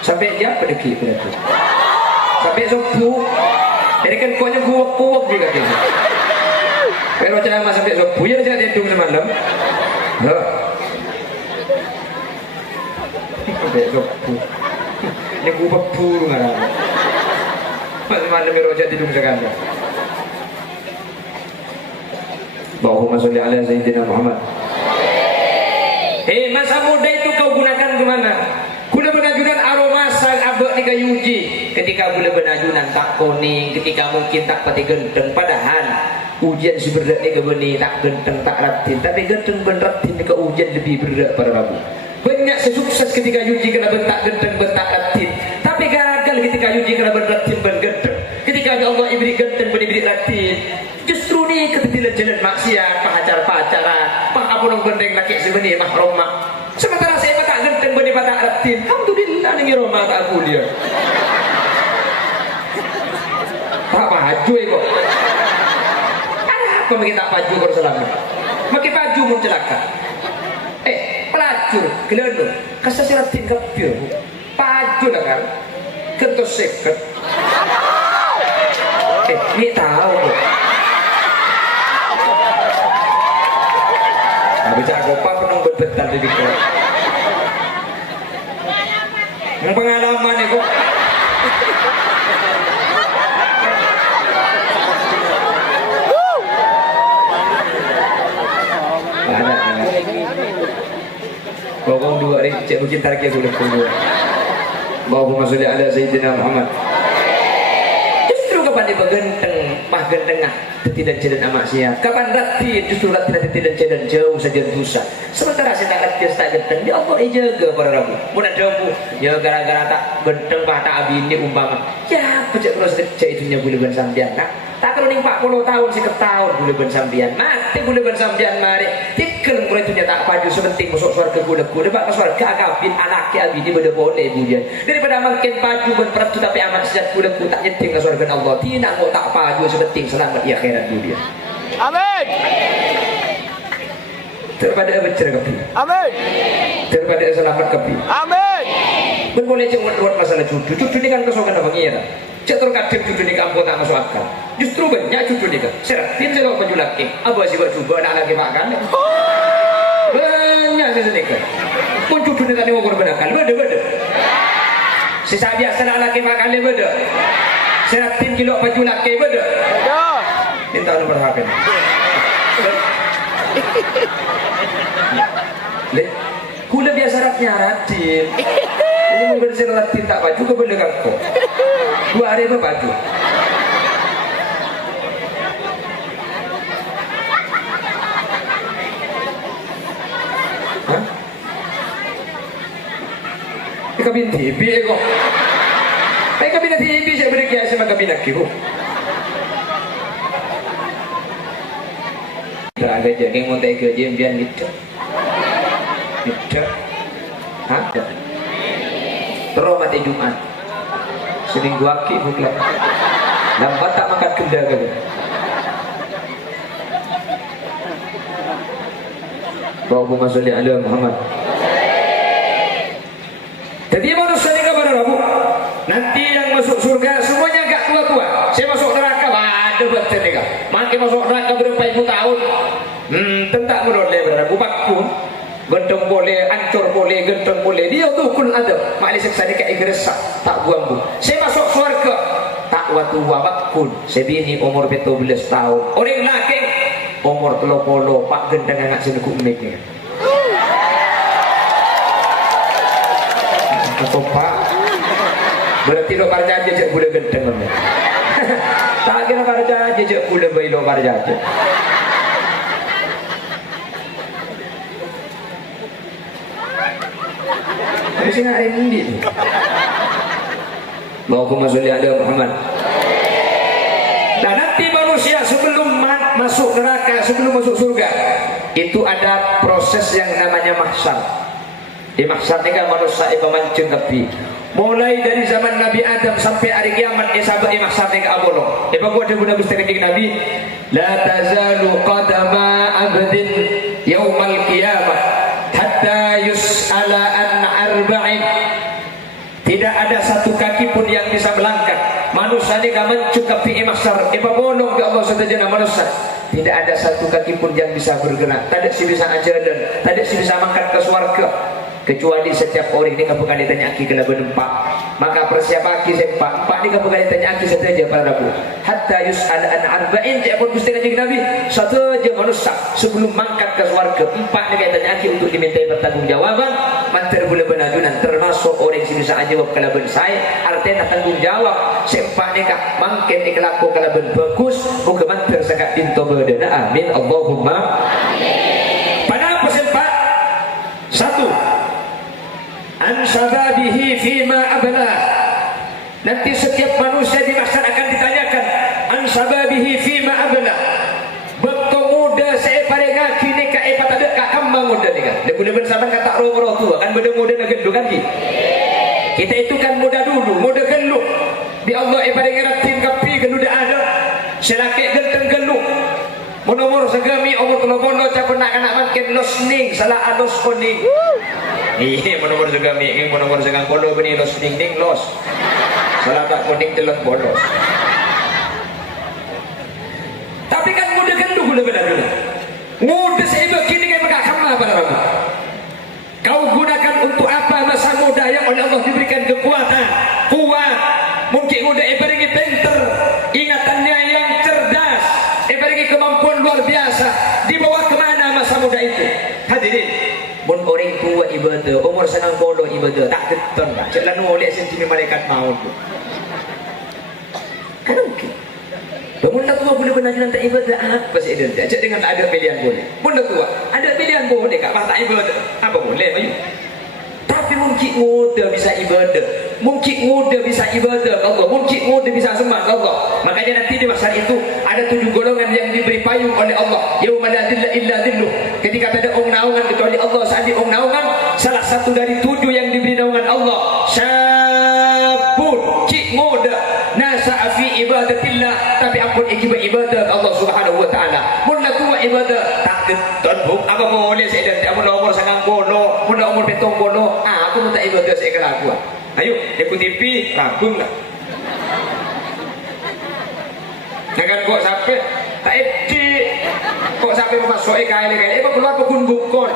Sampai jam berapa berarti? Sampai subuh. Jadi kan kuahnya kuah juga gitu. Pero ceramah sampai subuh ya saya tidur semalam. Sampai subuh. Ini ku bebu ngarang. Mana mirojat hidung sekali. Allahumma sholli ala sayyidina Muhammad. Masa muda itu kau gunakan kemana? Gula benajunan aroma sang abek ni kayuji. Ketika gula benajunan tak kuning, ketika mungkin tak pati genteng. Padahal ujian si berat ni kebeni tak genteng tak ratin. Tapi genteng ben ratin ni ke ujian lebih berat para rabu. Banyak sesukses ketika uji kena bentak genteng bentak ratin. Tapi gagal ketika uji kena beratin ben genteng. Ketika Allah ibri genteng ben ibri ratin. Justru ni ketetilan jalan maksiat, pacar-pacaran, pangapun bendeng laki sebeni mahrum mak. Sementara saya tak genteng beni pada ratin. Alhamdulillah ni Roma tak kuliah. Tak maju kok. Ada apa makin tak maju kau selamat? Makin maju mun celaka. Pelacur, gelendung, kasih ratin kapir. Paju lah kan. Kentos seket. Ni tahu kok. Bicara kopa penong berbetal di dikau. Pengalaman ni kok. Bawang dua hari cek mungkin tarik aku dah dua. Allahumma sholli ala sayyidina Muhammad. Justru kapan dia bergenteng, mah gentengah tidak jalan maksiat. Kapan ratin justru ratin tidak jalan jauh saja dosa. Sementara saya tak ratin tak genteng, dia Allah jaga para rabu. Mun ada bu, ya gara-gara tak genteng bah tak abini umpama. Ya pecah terus cek itunya boleh ben sampean nak. Tak kalau ning 40 tahun sih ketahun boleh ben sampean. Mati boleh ben sampean mari. Tikel mulai itunya tak paju sepenting masuk surga gula-gula bak surga agapin anaknya abini beda boleh bujan. Daripada makin paju ben peratu tapi amat sejat gula-gula tak nyeting ke surga Allah. Tidak mau tak paju sepenting selamat di akhirat dunia. Amin. Daripada bercerah kepi. Amin. Daripada selamat kepi. Amin. Ben boleh cengwet-wet masalah cucu. Cucu ni kan kesokan apa ngira. Cek terkadang cucu ni kampung tak masuk akal. Justru banyak cucu ni kan. Seratin saya bawa baju laki. Apa sih buat coba anak laki makan? Banyak sih ni kan. Pun cucu ni tadi mau korban akal. Beda. Sisa biasa anak laki makan ni beda. Seratin kilo baju laki beda. Minta nomor HP. Kula biasa ratnya ratin. Ini mungkin saya ratin tak baju ke benda kau. 2 hari apa baju? Hah? Kabin TV kok. Kabin TV saya beri kiai sama kabin aku. Tak ada jadi mau tak kerja biar gitu. Gitu. Hah? Terus mati Jumat. Seminggu aki bukan. Lambat tak makan kenda kali. Allahumma sholli ala Muhammad. Jadi manusia ni kepada Rabu. Nanti yang masuk surga semuanya agak tua-tua. Saya masuk neraka, ada betul ni kah? Makin masuk neraka berapa ribu tahun. Tentak menurut dia Rabu bakun. Genteng boleh, ancur boleh, genteng boleh. Dia tu kul ada. Maknanya seksa ni kayak igresak. Tak buang bu. Saya masuk surga. Tak waktu wabakun. Saya bini umur 17 tahun. Orang laki umur 30. Pak genteng anak sini kumik ni. Apa pak? Berarti lo parjaja je boleh genteng ni. Tak kira parjaja je boleh bayi lo parjaja. Mesti nak rendi. Allahumma sholli ala Muhammad. Dan nanti manusia sebelum masuk neraka, sebelum masuk surga, itu ada proses yang namanya mahsyar. Di mahsyar ni kan manusia yang memancing api. Mulai dari zaman Nabi Adam sampai hari kiamat, sahabat di mahsyar ni ke abolong. Apa gua ada guna gusti ketik Nabi? La tazalu qadama abdin yaumal qiyamah hatta yus'ala an arba'in. Tidak ada satu kaki pun yang bisa melangkah. Manusia ni kan mencukupi mahsyar. Apa bolong ke Allah setajana manusia. Tidak ada satu kaki pun yang bisa bergerak. Tak ada si bisa jalan. Tak ada si bisa makan ke surga. Kecuali setiap orang ini kapan ditanya aki kala bernempak. maka persiapaki sempak ni kamu kali tanya aki saja para rabu hatta yus'al an arba'in dia pun gusti kanjeng Nabi satu je manusia sebelum mangkat ke swarga empat ni kali tanya aki untuk dimintai pertanggungjawaban mantar boleh benadunan termasuk orang sini saja jawab kalaban saya artinya tanggung jawab sempak ni kah mangken ikhlaku kalaban bagus muka mantar sangat pintu berdana amin Allahumma amin. Pada apa sempak satu an sababihi fima abla nanti setiap manusia di mahsyar akan ditanyakan an sababihi fima abla betul muda saya pada ngaki ni ka epat ada ka kambang muda ni kan dia bersama kata roh tua kan benda muda nak gendut kan kita itu kan muda dulu muda geluk di Allah pada ngeratin kapi gendut ada selaki genteng geluk umur segami umur telobono capun nak makin losning salah ados koning ini menumur segami ini menumur segang kono beni los ding ding los salah tak koning telon bolos tapi kan muda gendu gula benar muda saya begini kayak pakai kama pada kamu kau gunakan untuk apa masa muda yang oleh Allah diberikan kekuatan kuat mungkin muda ibaringi pinter ingatannya yang cerdas ibaringi kemampuan luar biasa dibawa kemana masa muda itu hadirin mun orang tua ibadah umur senang bodoh ibadah tak keteng cak lanu oleh sentimi malaikat maut tu kan mungkin mun dah tua boleh benar-benar tak ibadah apa sih dia cak dengan tak ada pilihan boleh mun dah tua ada pilihan boleh kat tak ibadah apa boleh ayo tapi mungkin muda bisa ibadah mungkin muda bisa ibadah Allah mungkin muda bisa sembah Allah makanya nanti di masa itu ada 7 golongan yang diberi payung oleh Allah yauma la dhilla illa dhilluh ketika tak ada naungan kecuali Allah saat naungan salah satu dari 7 yang diberi naungan Allah syabun cik muda nasa'a fi ibadatillah tapi ampun ibadah Allah subhanahu wa ta'ala mula tua ibadah tak tentu apa boleh saya dan mula umur sangat bono mula umur petong bono aku minta ibadah saya kelakuan ayo ikut TV ragum lah jangan kok sampai tak edik kok sampai masuk kali keluar pekun bukon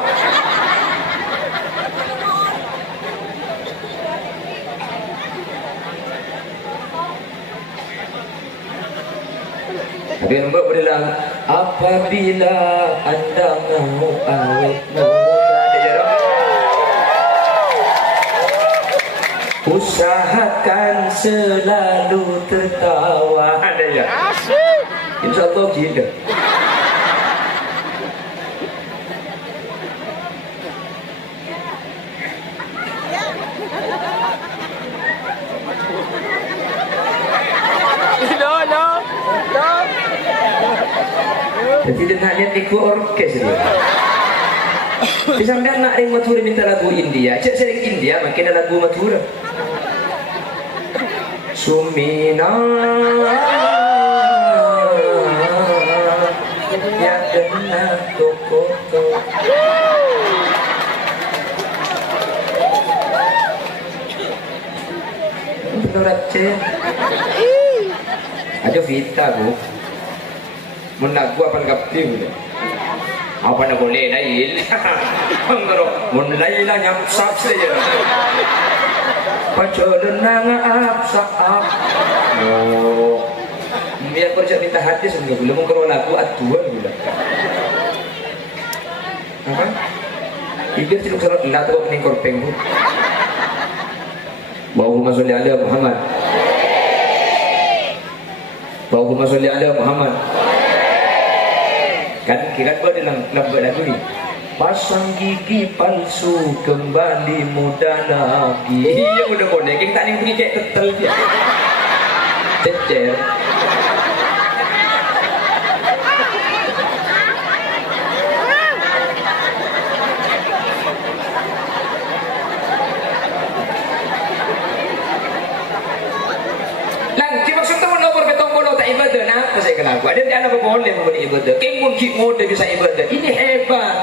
tapi mbak berdalam apabila anda mau awet muda usahakan selalu tertawa ada ya insyaallah gila jadi dia nak lihat ikut orkes dia sampai nak ring Mathura minta lagu India cak sering India makin ada lagu Mathura Sumina ya kena toko menurut cek ada Vita bu menang gua apa kapti apa nak boleh nail mun laila nyamsak saja pacolenang apsak oh biar kerja minta hadis belum mengkero lagu atuan gula apa ibir ciluk salat la tu kening korpeng bu Allahumma sholli ala Muhammad Allahumma sholli ala Muhammad kan kira dalam lagu ni pasang gigi palsu kembali muda lagi iya udah boleh kita tak ni kayak tetel dia cecer ibadah nah apa saya kenal ada di anak boleh memberi ibadah keng mungkin muda bisa ibadah ini hebat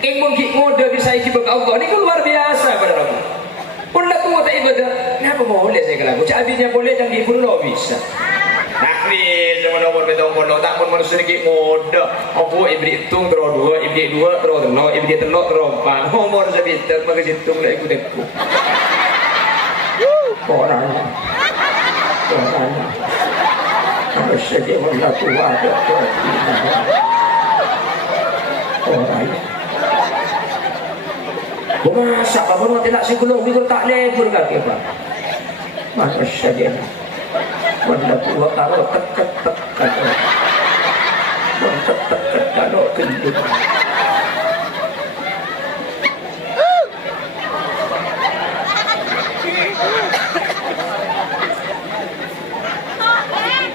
keng mungkin muda bisa ibadah Allah ini kan luar biasa pada Rabu pun dah tua tak ibadah kenapa boleh saya kenal cabinya boleh dan di pulau bisa tapi zaman nomor betong pulau tak pun manusia sedikit muda apa ibri hitung terus 2 ibri 2 terus 3 ibri 3 terus 4 umur sebitar maka hitung lah ikut aku orangnya harus saja melihat ada orangnya masa kamu tidak psikologi itu tak lebur kaki Pak masa saja wanda tua kalau tek kalau gendut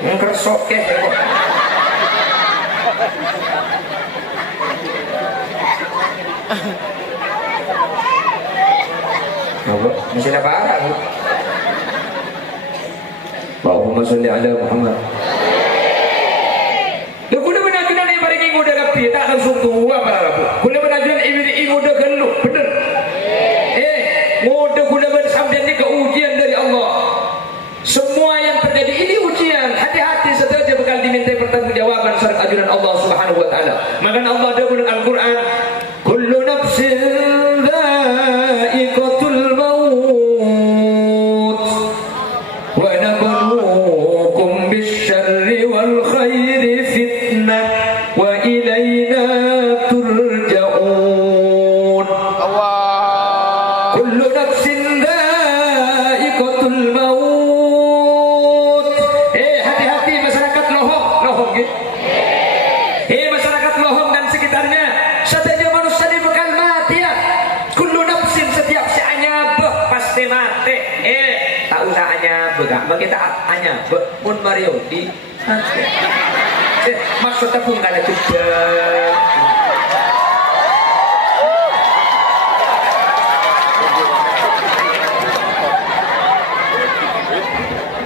ngeresok kek masih ada parah Bu. Allahumma sholli ala Muhammad. Lu kuda benajunan yang paling ingu dah kapi tak langsung tua para Bu. Kuda benajunan ingu dah gelu bener. Ngoda kuda bersambian ni keujian dari Allah. Semua yang terjadi ini ujian. Hati-hati saja bakal diminta pertanggungjawaban syarat ajudan Allah Subhanahu wa taala. Maka Allah ada dalam Al-Qur'an, kullu nafsin dha'iqatul maut wa nabluukum bisyarri wal khairi fitnah wa ilayna turja'un. Allah. Kullu nafsin dha'iqatul maut. Hati-hati masyarakat Lohong gitu. Masyarakat Lohong dan sekitarnya. Saja manusia ini bakal mati ya. Kullu nafsin setiap si anyabeh pasti mati. Tak usah anyabeh gak. Kita anyabeh pun Mario di maksudnya pun kada juga.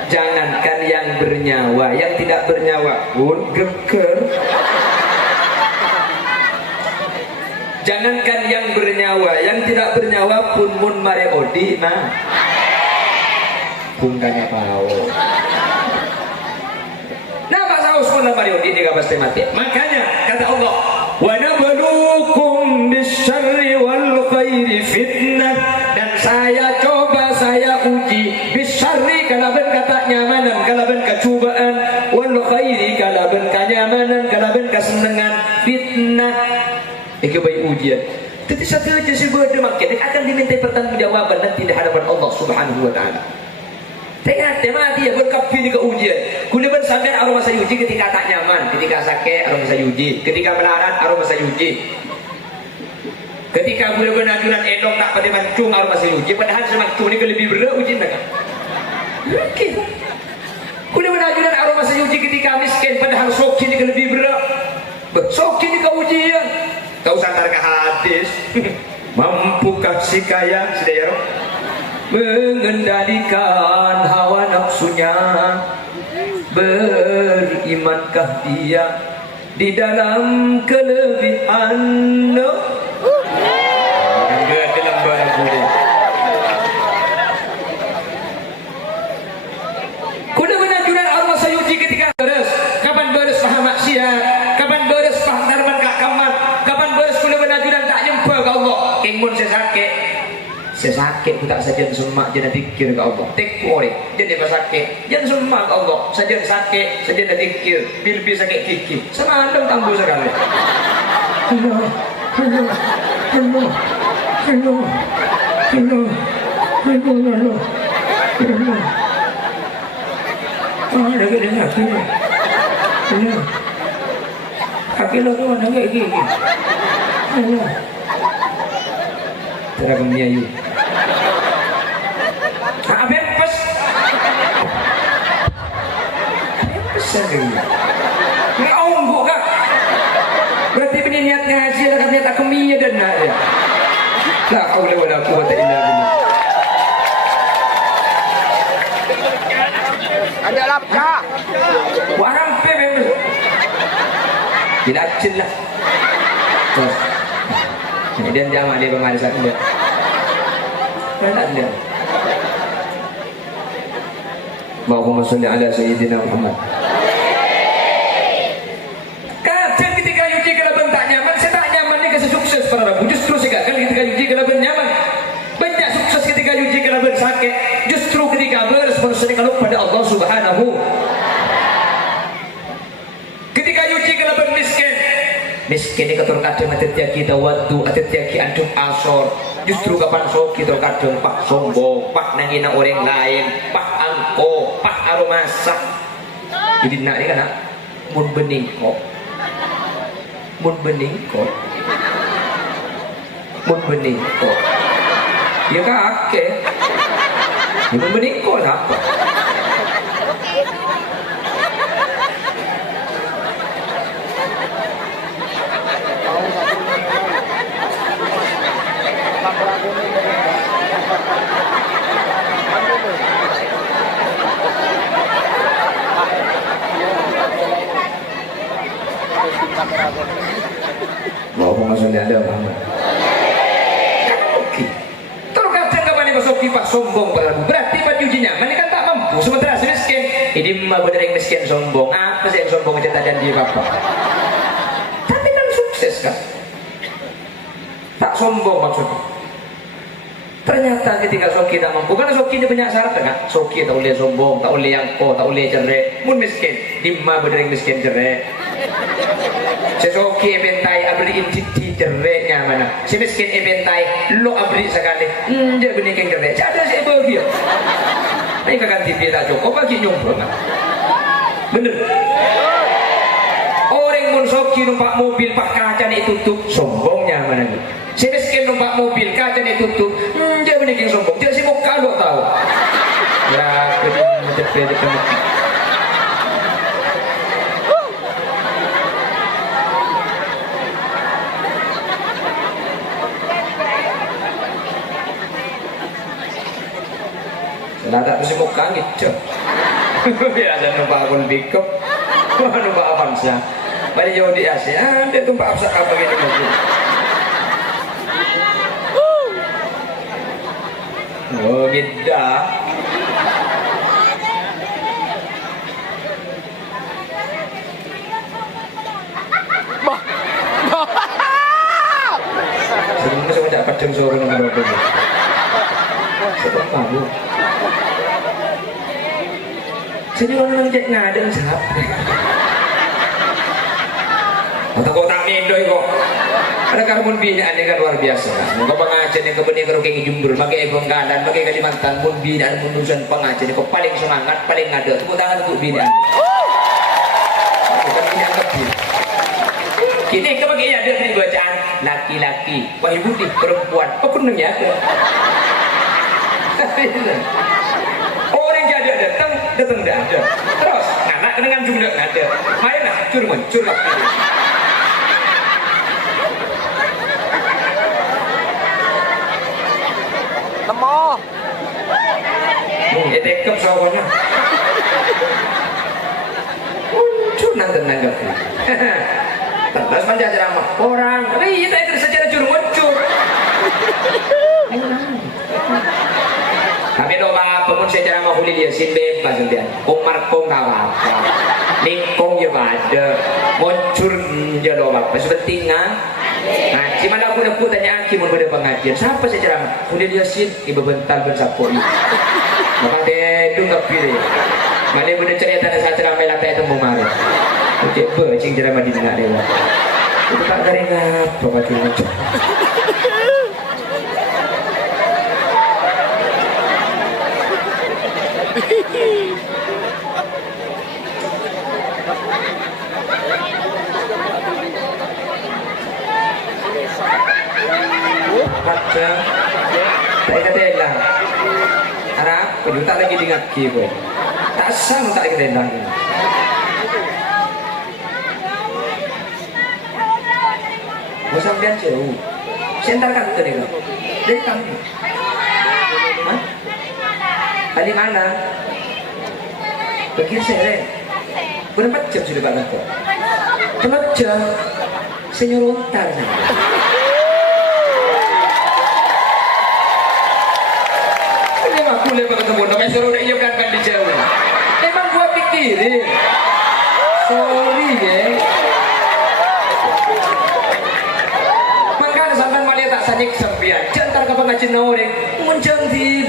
Jangankan yang bernyawa, yang tidak bernyawa pun geger. Jangankan yang bernyawa, yang tidak bernyawa pun mun mare odi mah bungkanya bau. Nah Pak Saus pun mare odi dia pasti mati. Makanya kata Allah, wa nabluukum bisyarri wal khairi fitnah, dan saya coba, saya uji bisyarri kalau ben kata nyamanan, kalau ben kecubaan, wal khairi kalau ben kenyamanan, kalau ben kesenangan, fitnah. Itu baik ujian. Tapi satu aja sih makin akan diminta pertanggungjawaban nanti di hadapan Allah Subhanahu wa taala. Tengah mati ya berkapi di ujian. Kuliah bersambian aroma saya uji ketika tak nyaman, ketika sakit aroma saya uji, ketika melarat aroma saya uji. Ketika kuliah benajuran endong tak pada mancung aroma saya uji, padahal semancung ini lebih berat uji mereka. Mungkin. Kuliah benajuran aroma saya uji ketika miskin, padahal sok ini lebih berat. Sok ini kau ujian. Tahu santar ke hadis. Mampukah si kaya sedaya mengendalikan hawa nafsunya? Berimankah dia di dalam kelebihan? Enggak dalam barang budi. Kuda benajuran Allah sayuji ketika beres. Kapan beres paham maksiat? Kapan beres paham darman kakaman? Kapan beres kuda benajuran tak nyembah ke Allah? Ingmun saya sakit tak saja semak jangan fikir ke Allah. Tekori jadi sakit jangan semak ke Allah. Saja sakit saja dah fikir. Bil sakit gigi. Sama anda tangguh sekali. Hello. Ada ke dengar? Kaki lo tu mana kayak gini? Hello. Terang miayu. Bebas. Bebas saja. Kau enggak? Berarti ini niat ngaji lah kan niat akemiya dan nak ya. Lah kau lewat aku buat illa billah. Ada lapka. Warang pe bebas. Tidak jelas. Kemudian jamaah dia pemarisan dia. Mana dia? Allahumma sholli ala sayyidina Muhammad. Kadang ketika uji kalau bentak nyaman, saya tak nyaman ni kasi sukses para rabu. Justru ketika uji kalau ben nyaman, banyak sukses ketika uji kalau ben sakit. Justru ketika kepada Allah Subhanahu. Ketika nyuci kelebihan miskin ini ketur kadang atetya kita wadu atetya ki antum asor. Justru kapan sok kita kadang pak sombong, pak nangina orang lain, pak angko, pak aromasa. Jadi nak ni kan mun bening kok, mun bening kok, mun bening kok. Ya kakek, mun bening kok apa? Allahumma sholli ala Muhammad. Terus kadang kapan masoki pak sombong berarti pak ujinya, mana kan tak mampu sementara miskin. Ini mah bener yang miskin sombong. Apa sih yang sombong cerita janji bapak? Tapi kan sukses kan? Tak sombong maksudnya. Ternyata ketika soki tak mampu, karena soki ini banyak syarat kan? Soki tak boleh sombong, tak boleh angko, tak boleh cerai. Mun miskin, dimma bener yang miskin cerai. Sesoki ebentai abri inti cerai mana? Si miskin ebentai lo abri sekali. Dia bener yang cerai. Ada si bahagia. Ini kakak TV tak cukup bagi nyumpul kan? Bener. Orang mun soki numpak mobil pak kaca ni tutup, sombongnya mana ni? Si miskin numpak mobil kaca ni tutup, dia bener yang sombong. Dia si muka lo tahu. Ya, kedua. Nah, tak mesti muka gitu. Biasa numpak akun bikop, numpak Avanza. Pada jauh di Asia, dia numpak apa apa gitu mobil. Oh, beda. Sebenarnya saya tidak kacung suara nomor berapa. Sebab malu. Jadi orang cek ngadeng sahab. Atau kau tak mendoi kok. Ada karbon binaan ini kan luar biasa. Muka pengajian yang kebenih kalau kayak Jember, pakai Bengkalan, pakai Kalimantan, mun binaan mundusan pengajian kau paling semangat, paling ada. Tepuk tangan untuk binaan. Bukan binaan kecil. Kini kebagian ada di bacaan laki-laki, wahai budi perempuan, pekunungnya ada. Orang jadi datang dah ada. Terus anak dengan jumlah ada. Main nak cur lah. Nemo. Tekep soalnya. Muncul nanti nanggap. Terus macam ceramah orang. Iya tadi secara cur muncul. Kami doa pemun secara mahuli dia sin bebas sentian. Umar kong kawan, nikong je pada, muncul je doa. Penting ah. Nah, si mana aku nak tanya aki mun pada pengajian. Siapa secara mahuli dia sin ibu bental bersapu ini. Maka dia tu tak pilih. Mana benda cerita ada satu ramai latai itu mumar. Cik bercing ceramah di tengah dia. Itu tak keringat, bapak keringat. Kaca, tak ketela. Harap, penuh tak lagi dengar kibo. Tak sang tak ketela. Musam dia jauh. Sentar kata dia. Dari kamu. Hah? Kali mana? Pergi seret. Berapa jam sudah Pak Gatot? Berapa jam? Senyor ontar. Ini aku lepas ketemu. Namanya suruh dia kan di jauh. Emang gua pikirin. Sorry ya. Makanya sampai malah tak sanyik sempian. Jantar ke pengajian orang. Muncang TV.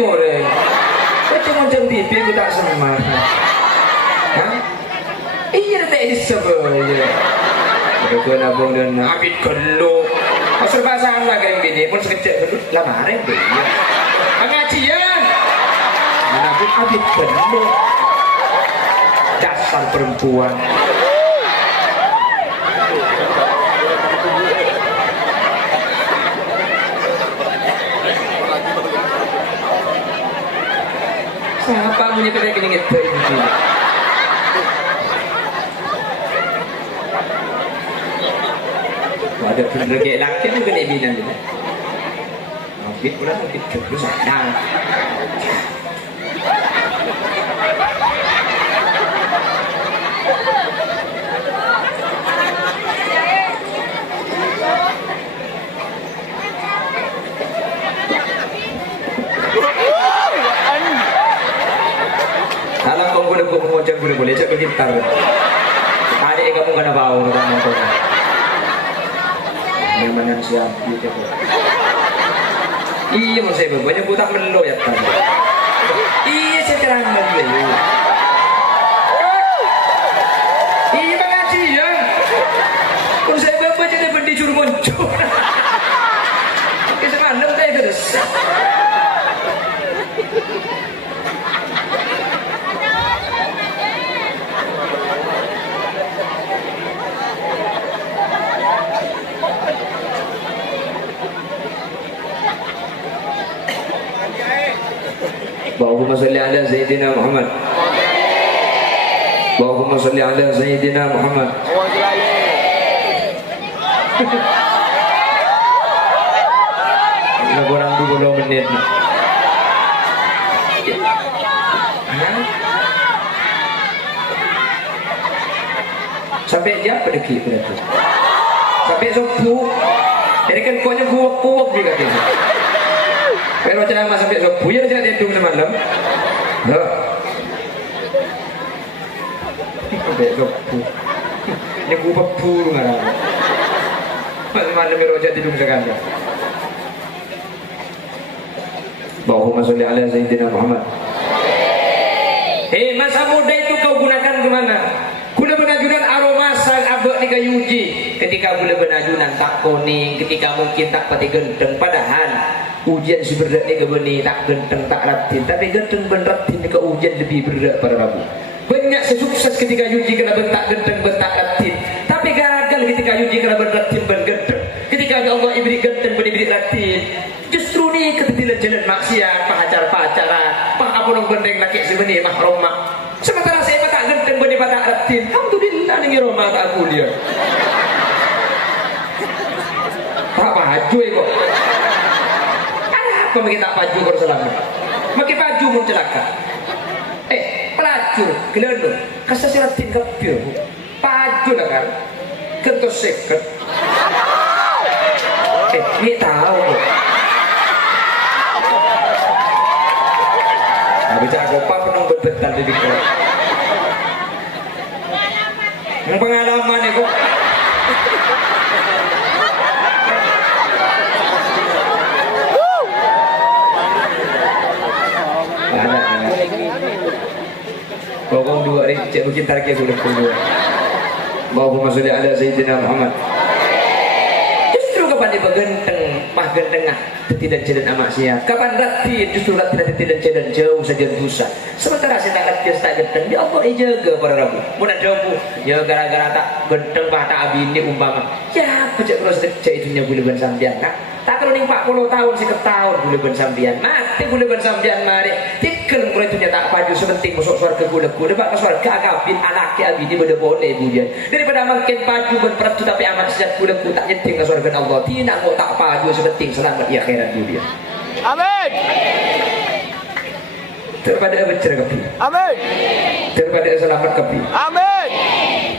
ngoreng. Kok cuma jam TV aku tak semar. Hah? Iya tak disebut. Aku nabung dan abid geluk. Serba salah kayak gini pun sekejap dulu lamarin deh. Pengajian. Mana pun abid geluk. Dasar perempuan. Siapa menyebutnya gini gitu ini? Ada bener kayak laki itu kena bilang gitu. Mungkin pula mungkin terus sadar. Alam kau boleh kau macam boleh cak bergitar. Adik kamu kena bau kamu tu. Memang siap gitu. Iya mau saya banyak budak melo ya kan. Iya sekarang melo. Iya pengajian. Pun saya bapak jadi berdicur muncul. Kita malam saya terus. Allahumma salli ala Sayyidina Muhammad. Allahumma salli ala Sayyidina Muhammad. Ini kurang 20 menit. Sampai dia pergi berarti. Sampai subuh. Jadi kan kuahnya kuak-kuak juga gitu. Kalau ceramah sampai subuh ya jangan tidur semalam. Dah. Sampai subuh. Ini gua pur ngarang. Malam ini rojak tidur sekali. Allahumma sholli ala Sayyidina Muhammad. Masa muda itu kau gunakan kemana? Guna benajunan aroma sang abek ni kayuji. Ketika guna benajunan tak kuning, ketika mungkin tak pati genteng. Padahal ujian si berat ni kebeni tak genteng tak ratin. Tapi genteng ben ratin ni ke ujian lebih berat pada Rabu. Banyak sesukses ketika uji kena bentak genteng bentak ratin. Tapi gagal ketika uji kena beratin ben genteng. Ketika Allah ibri genteng ben ibri ratin. Justru ni ketetilan jalan maksiat, pacar-pacaran, pangapulong bendeng laki sebenih mahrum mak. Sementara saya tak genteng ben ibadah ratin. Alhamdulillah ni Roma tak kuliah. Tak baju kok. Apa makin tak baju kau selamat? Makin baju mun celaka. Pelacur, gelendong, kasasiratin kapil. Baju lah kan, kentos seket. Ni tahu kok. Habis aku apa penung bebetan di dikau. Yang pengalaman ni kok. Kau dua hari cek mungkin tariknya sudah keluar. Allahumma sholli ala Sayyidina Muhammad. Justru kapan dia bergenteng, mah gentengah, tidak jalan amak sia. Kapan ratin, justru ratin tidak jalan jauh saja dosa. Sementara saya tak ratin, tak genteng, dia Allah jaga pada Rabu. Mudah jauh, ya gara-gara tak genteng, mah tak abini umpama. Ya, pecah terus cek itunya boleh bersambian kan? Tak kalau ni 40 tahun sih ketahun boleh bersambian. Mati boleh bersambian mari. Tikel mulai tu tak paju sepenting masuk surga gula-gula. Dapat ke surga akabin anak abin dia boleh budian. Daripada makin paju berperatu tapi amat sejat gula-gula tak nyeting ke surga Allah. Tidak mau tak paju sepenting selamat di akhirat budian. Amin. Daripada bercerah kepi. Amin. Daripada selamat kepi. Amin.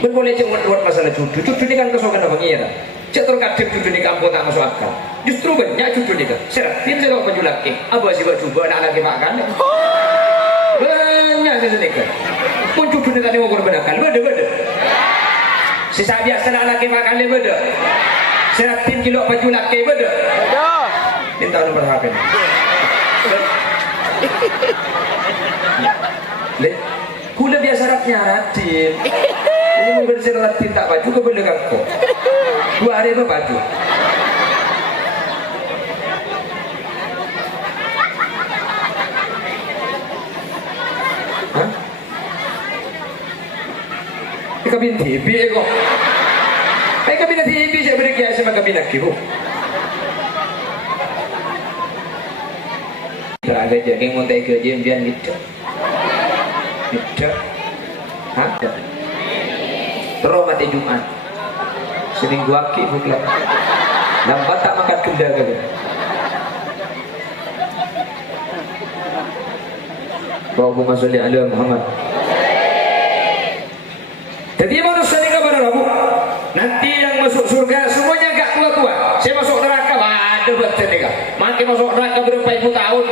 Pun boleh cuma buat masalah cucu. Cucu ni kan kesokan apa ngira. Cek terkadang cucu ni kampung tak masuk akal. Justru banyak cucu ni kan. Seratin saya baju laki. Abah sih buat cuba anak laki makan. Banyak saya sedekah. Pun cucu ni tadi mau korban akal. Beda. Sisa biasa anak laki makan ni beda. Seratin kilo baju laki beda. Dah. Minta nomor HP. Le, kula biasa raknya ratin. Ini mau bersih ratin tak baju ke boleh kau. 2 hari apa baju? Hah? Ini kabin TV kok. Kabin TV saya beri kiai sama kabin aku. Ada jadi mau tak kerja biar gitu. Gitu. Hah? Terus mati Jumat. Seminggu aki bukan. Lambat tak makan kenda kali. Allahumma sholli ala Muhammad. Jadi manusia ini kabar Rabu. Nanti yang masuk surga semuanya agak tua-tua. Saya masuk neraka, ada buat saya. Makin masuk neraka berapa ribu tahun.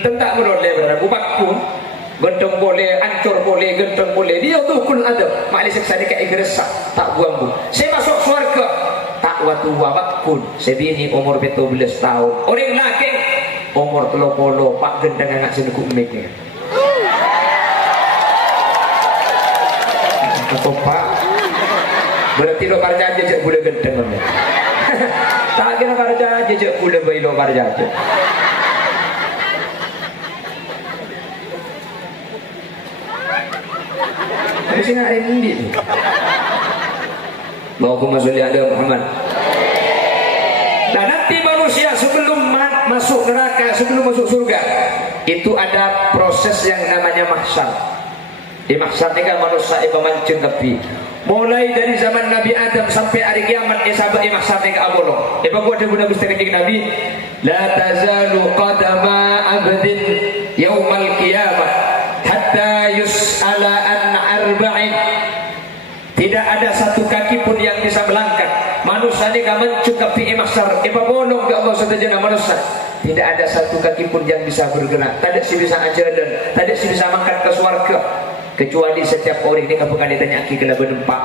Tentang menoleh berapa bakun. Gentong boleh, ancur boleh, gentong boleh. Dia tuh kul ada. Maknanya seksa ni kayak geresak, tak buang bu. Saya masuk surga, tak tua bakun. Saya bini umur 17 tahun. Orang laki umur 30, pak gendang anak sini kumiknya. Apa pak? Berarti lo kerja aja cek boleh gendeng kan? Tak kira kerja aja cek boleh bayi lo kerja aja. Tapi sih nggak ada mimpi. Allahumma sholli ala Muhammad. Nah nanti manusia sebelum masuk neraka, sebelum masuk surga, itu ada proses yang namanya mahsyar. Di mahsyar ini kan manusia memancing tepi. Mulai dari zaman Nabi Adam sampai hari kiamat, sahabat mahsyar ini abolong. Gua ada guna gusti kanjeng Nabi, la tazalu qadama abdin yaumal qiyamah hatta yus'ala an arba'in. Tidak ada satu kaki pun yang bisa melangkah. Manusia ini mencung tepi mahsyar. Bolong ke Allah saja manusia. Tidak ada satu kaki pun yang bisa bergerak. Tak ada si bisa ajaran, tak ada si bisa makan ke surga. Kecuali setiap orang ini kamu kan ditanya aki kena berempak.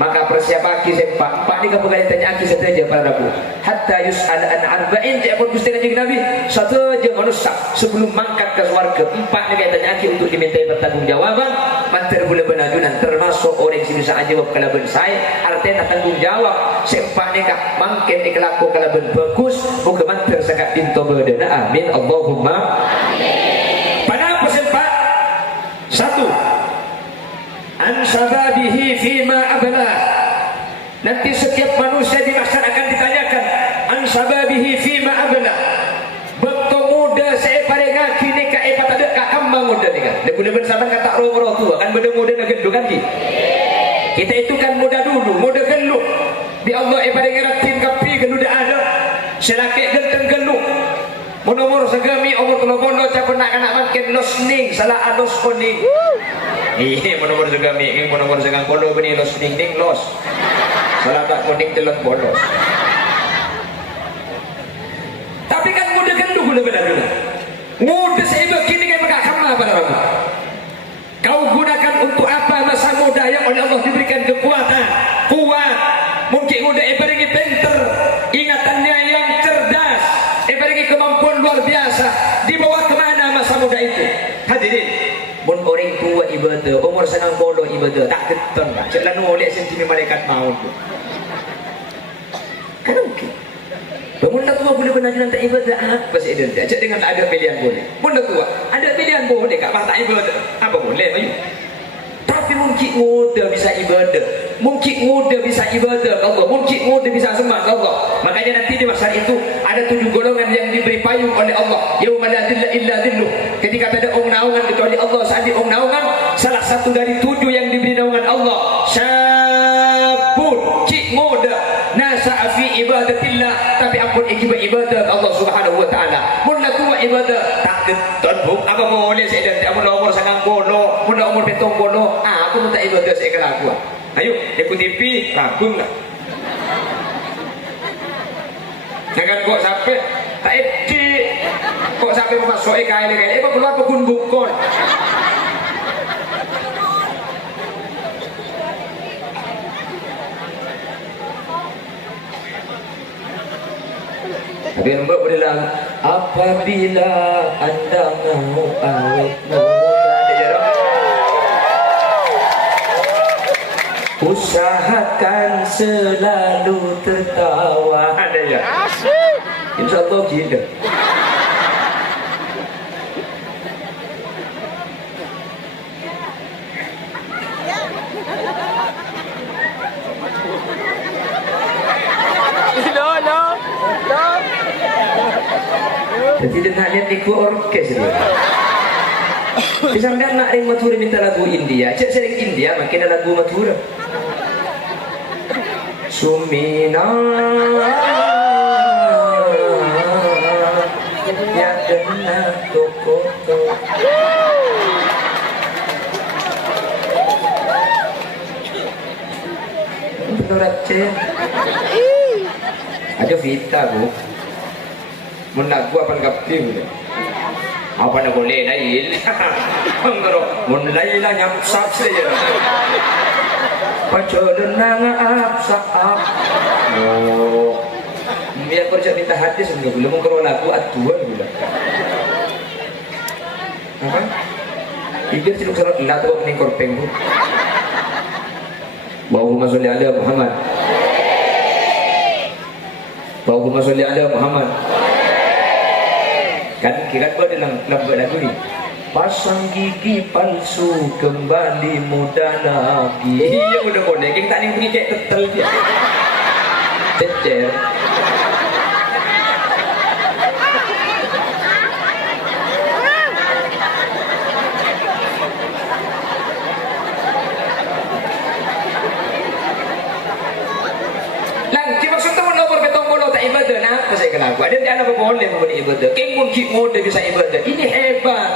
Maka persiapan aki sempak. Empat ni kamu kan ditanya aki satu aja para rabu. Hatta yus'ala an arba'in. Dia pun gusti kanjeng Nabi. Satu aja manusia sebelum mangkat ke surga. Empat ni kan ditanya aki untuk dimintai pertanggungjawaban. Mantar boleh benajunan. Termasuk orang yang bisa jawab kalau bensai. Artinya tanggung jawab. Sempak ni kak mangkin ni kelaku kalau bagus. Bukan mantar sangat pintu berdana. Amin. Allahumma. Pada apa sempak? Satu. An sababihi fima abla. Nanti setiap manusia di mahsyar akan ditanyakan an sababihi fima abla. Betul muda saya pada ngaki ni ka epat ada ka kambang muda ni kan. Dia boleh bersama kata roh tua kan benda muda nak gendut kan ki. Kita itu kan muda dulu, muda geluk. Di Allah pada ngeratin kapi gendut ada. Selaki genteng geluk. Umur segami umur 30 cap nak makin losning salah alos kuning. Ini menumur juga mi, menumur dengan kolo beni los ding los. Salah tak kuning telur bolos. Tapi kan muda gendut gula benar dulu. Muda saya begini kan mereka kama pada kamu. Kau gunakan untuk apa masa muda yang oleh Allah diberikan kekuatan, kuat. Mungkin muda ibaringi pinter, ingatannya yang cerdas, ibaringi kemampuan luar biasa. Dibawa kemana masa muda itu? Hadirin. Mun orang tua ibadah, umur senang bodoh ibadah, tak keteng tak. Cak lanu oleh sentini malaikat maut tu. Kan mungkin. Mun dah tua boleh benajunan tak ibadah, apa sih dia? Cak dengan tak ada pilihan boleh. Mun dah tua, ada pilihan boleh, kak bah tak ibadah. Apa boleh, ayo. Tapi mungkin muda bisa ibadah. Mungkin muda bisa ibadah Allah. Mungkin muda bisa sembah Allah. Makanya nanti di masyarakat itu ada 7 golongan yang diberi payung oleh Allah. Yauma la dhilla illa dhilluh. Ketika tak ada naungan kecuali Allah. Saat di naungan, salah satu dari 7 yang diberi naungan Allah. Syabun, cik muda, nasa'a fi ibadatillah. Tapi ampun ikibat ibadah Allah Subhanahu wa taala. Mun tua ibadah tak ketun apa boleh saya dan amun umur sangang bolo, mun umur petong bolo, aku minta ibadah saya kelaku. Ayo, ikut TV, ragum lah. Jangan kok sampai tak edik, kok sampai masuk kali-kali, apa keluar pekun bukon. Tapi lembut bilang apabila anda mau awet muda, usahakan selalu tertawa. Ada ya? InsyaAllah kita. Jadi dia nak lihat ikut orkes dia. Sampai nak ring Mathura minta lagu India. Cek sering India makin ada lagu Mathura. Sumina ya kena toko. Menurut cek. Ada Vita bu. Menak gua apa kaptim dia. Apa nak boleh nail? Mengerok, mulai lah nyamsak saja. Pacolenang apsak. Oh, biar kerja minta hati sebenarnya belum mengkerok lagu atuan gula. Apa? Ibu ciluk serot lah tu ni korpeng bu. Allahumma sholli ala Muhammad. Allahumma sholli ala Muhammad. Kan kira gua dalam lagu ni pasang gigi palsu kembali muda lagi. Iya udah boleh kita tak ni pergi cek tetel dia cecer. Ibadah nak apa saya kena buat? Ada dia apa boleh membuat ibadah? Kengmun kik muda bisa ibadah. Ini hebat.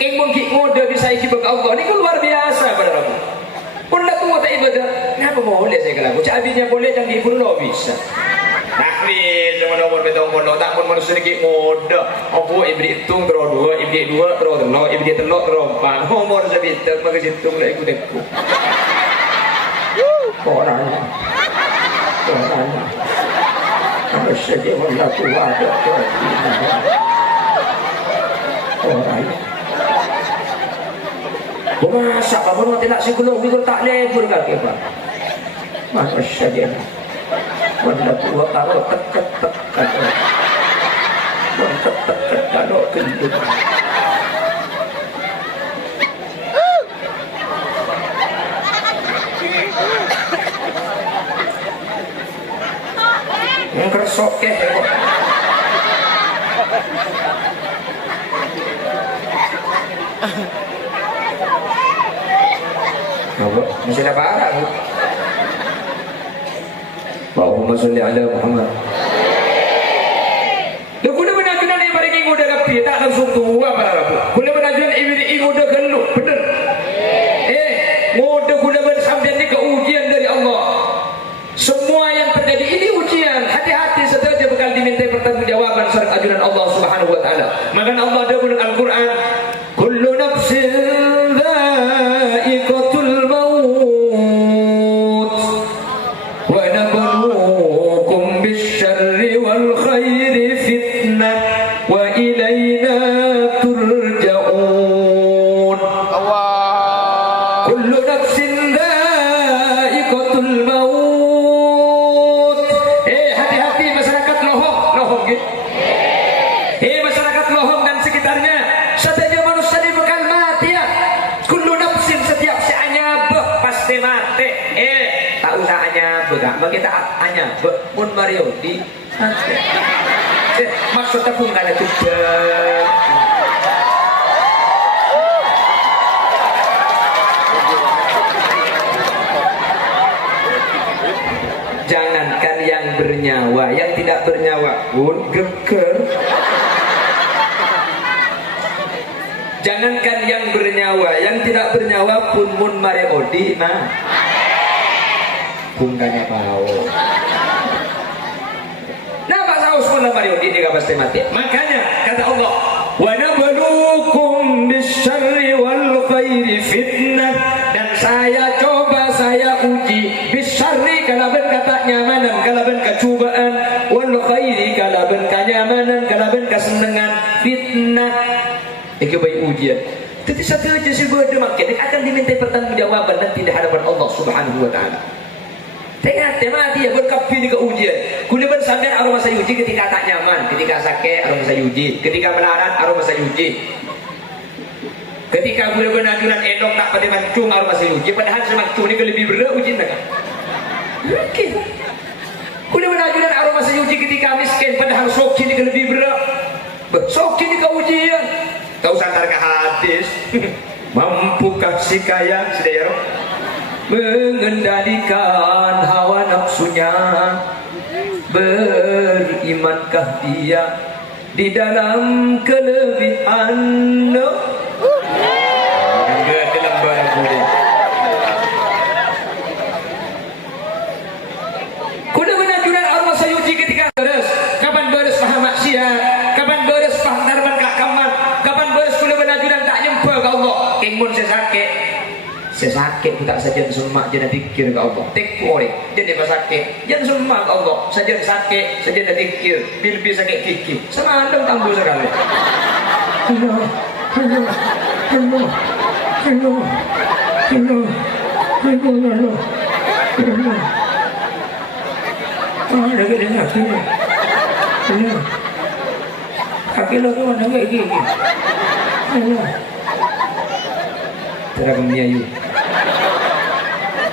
Kengmun kik muda bisa ikut Allah. Ini luar biasa pada Rabu. Pun lah tua tak ibadah. Kenapa boleh saya kena buat? Cabinya boleh jangan ikut lo bisa. Nakwi cuma nomor betong bodoh. Tak pun manusia kik muda. Apa ibrik hitung terus dua, ibrik dua terus telur, ibrik telur terus empat. Nomor sebitar maka hitung lah ikut aku. Orangnya. Sedih Allah tua orang masak apa pun tidak psikologi pun tak lebur kaki pak masa sedih Allah tua kalau tekat kalau gendut kersok ke masih ada parah bu. Allahumma sholli ala Muhammad. Lu kuda benar-benar ni bari ngode kapi tak langsung tua para bu. Kuda benar-benar ibri ngode geluk bener. Ngode kuda bersambian ni ke ujian dari Allah. Semua yang terjadi ini ujian. Hati-hati setelah bakal diminta pertanggungjawaban serta ajudan Allah Subhanahu wa taala. Maka Allah ada dalam Al-Qur'an, kullu nafsin dha'iqatul maut wa nabluukum bisyarri wal khairi fitnah wa ilaina turja'un. Allah. Kullu nafsin dha'iqatul maut. Masyarakat Lohong dan sekitarnya, setiap manusia dibekal mati ya. Kullu nafsin setiap si anyabah pasti mati. Tak usah anyabah, bagi kita anyabah pun Mario di mati. Maksudnya pun kada juga. Jangankan yang bernyawa, yang tidak bernyawa pun geger. Jangankan yang bernyawa, yang tidak bernyawa pun mun mare odi mah. Bungkanya pau. Nah, Pak Saus pun mare odi dia pasti mati. Makanya kata Allah, wa nabluukum bisyarri wal khairi fitnah, dan saya coba, saya uji bisyarri kalau ben kata nyamanan, kalau ben kecubaan, wal khairi kalau ben kenyamanan, kalaban kesenangan, fitnah. Iki baik ujian. Tapi satu aja sih bodoh makin akan diminta pertanggungjawaban nanti di hadapan Allah Subhanahu wa taala. Tengah mati ya berkapin ke ujian. Kuliban sampai aroma sayuji ketika tak nyaman, ketika sakit aroma sayuji, ketika melarat aroma sayuji. Ketika kuliban ajuran endok tak pada mancung aroma sayuji, padahal semancung ini lebih berat ujian tak? Mungkin. Kuliban ajuran aroma sayuji ketika miskin, padahal sokin ini lebih berat. Sokin ini ke ujian. Kau santar ke hadis. Mampukah si kaya sedaya mengendalikan hawa nafsunya? Berimankah dia di dalam kelebihan? Enggak dalam barang boleh. Kuda menajuran arwah sayuji ketika beres. Kapan beres paham maksiat? Kapan beres paham darman kakaman? Kapan beres kuda menajuran tak nyempa ke Allah? Kengmun saya sakit tak saja sunmak jangan fikir ke Allah. Tek boleh jadi sakit jangan sunmak ke Allah. Saja sakit saja dah fikir. Bil sakit fikir. Sama anda tangguh sekali. Hello. Oh, dah kena kaki. Hello. Kaki lo tu mana lagi? Hello. Terang menyayu.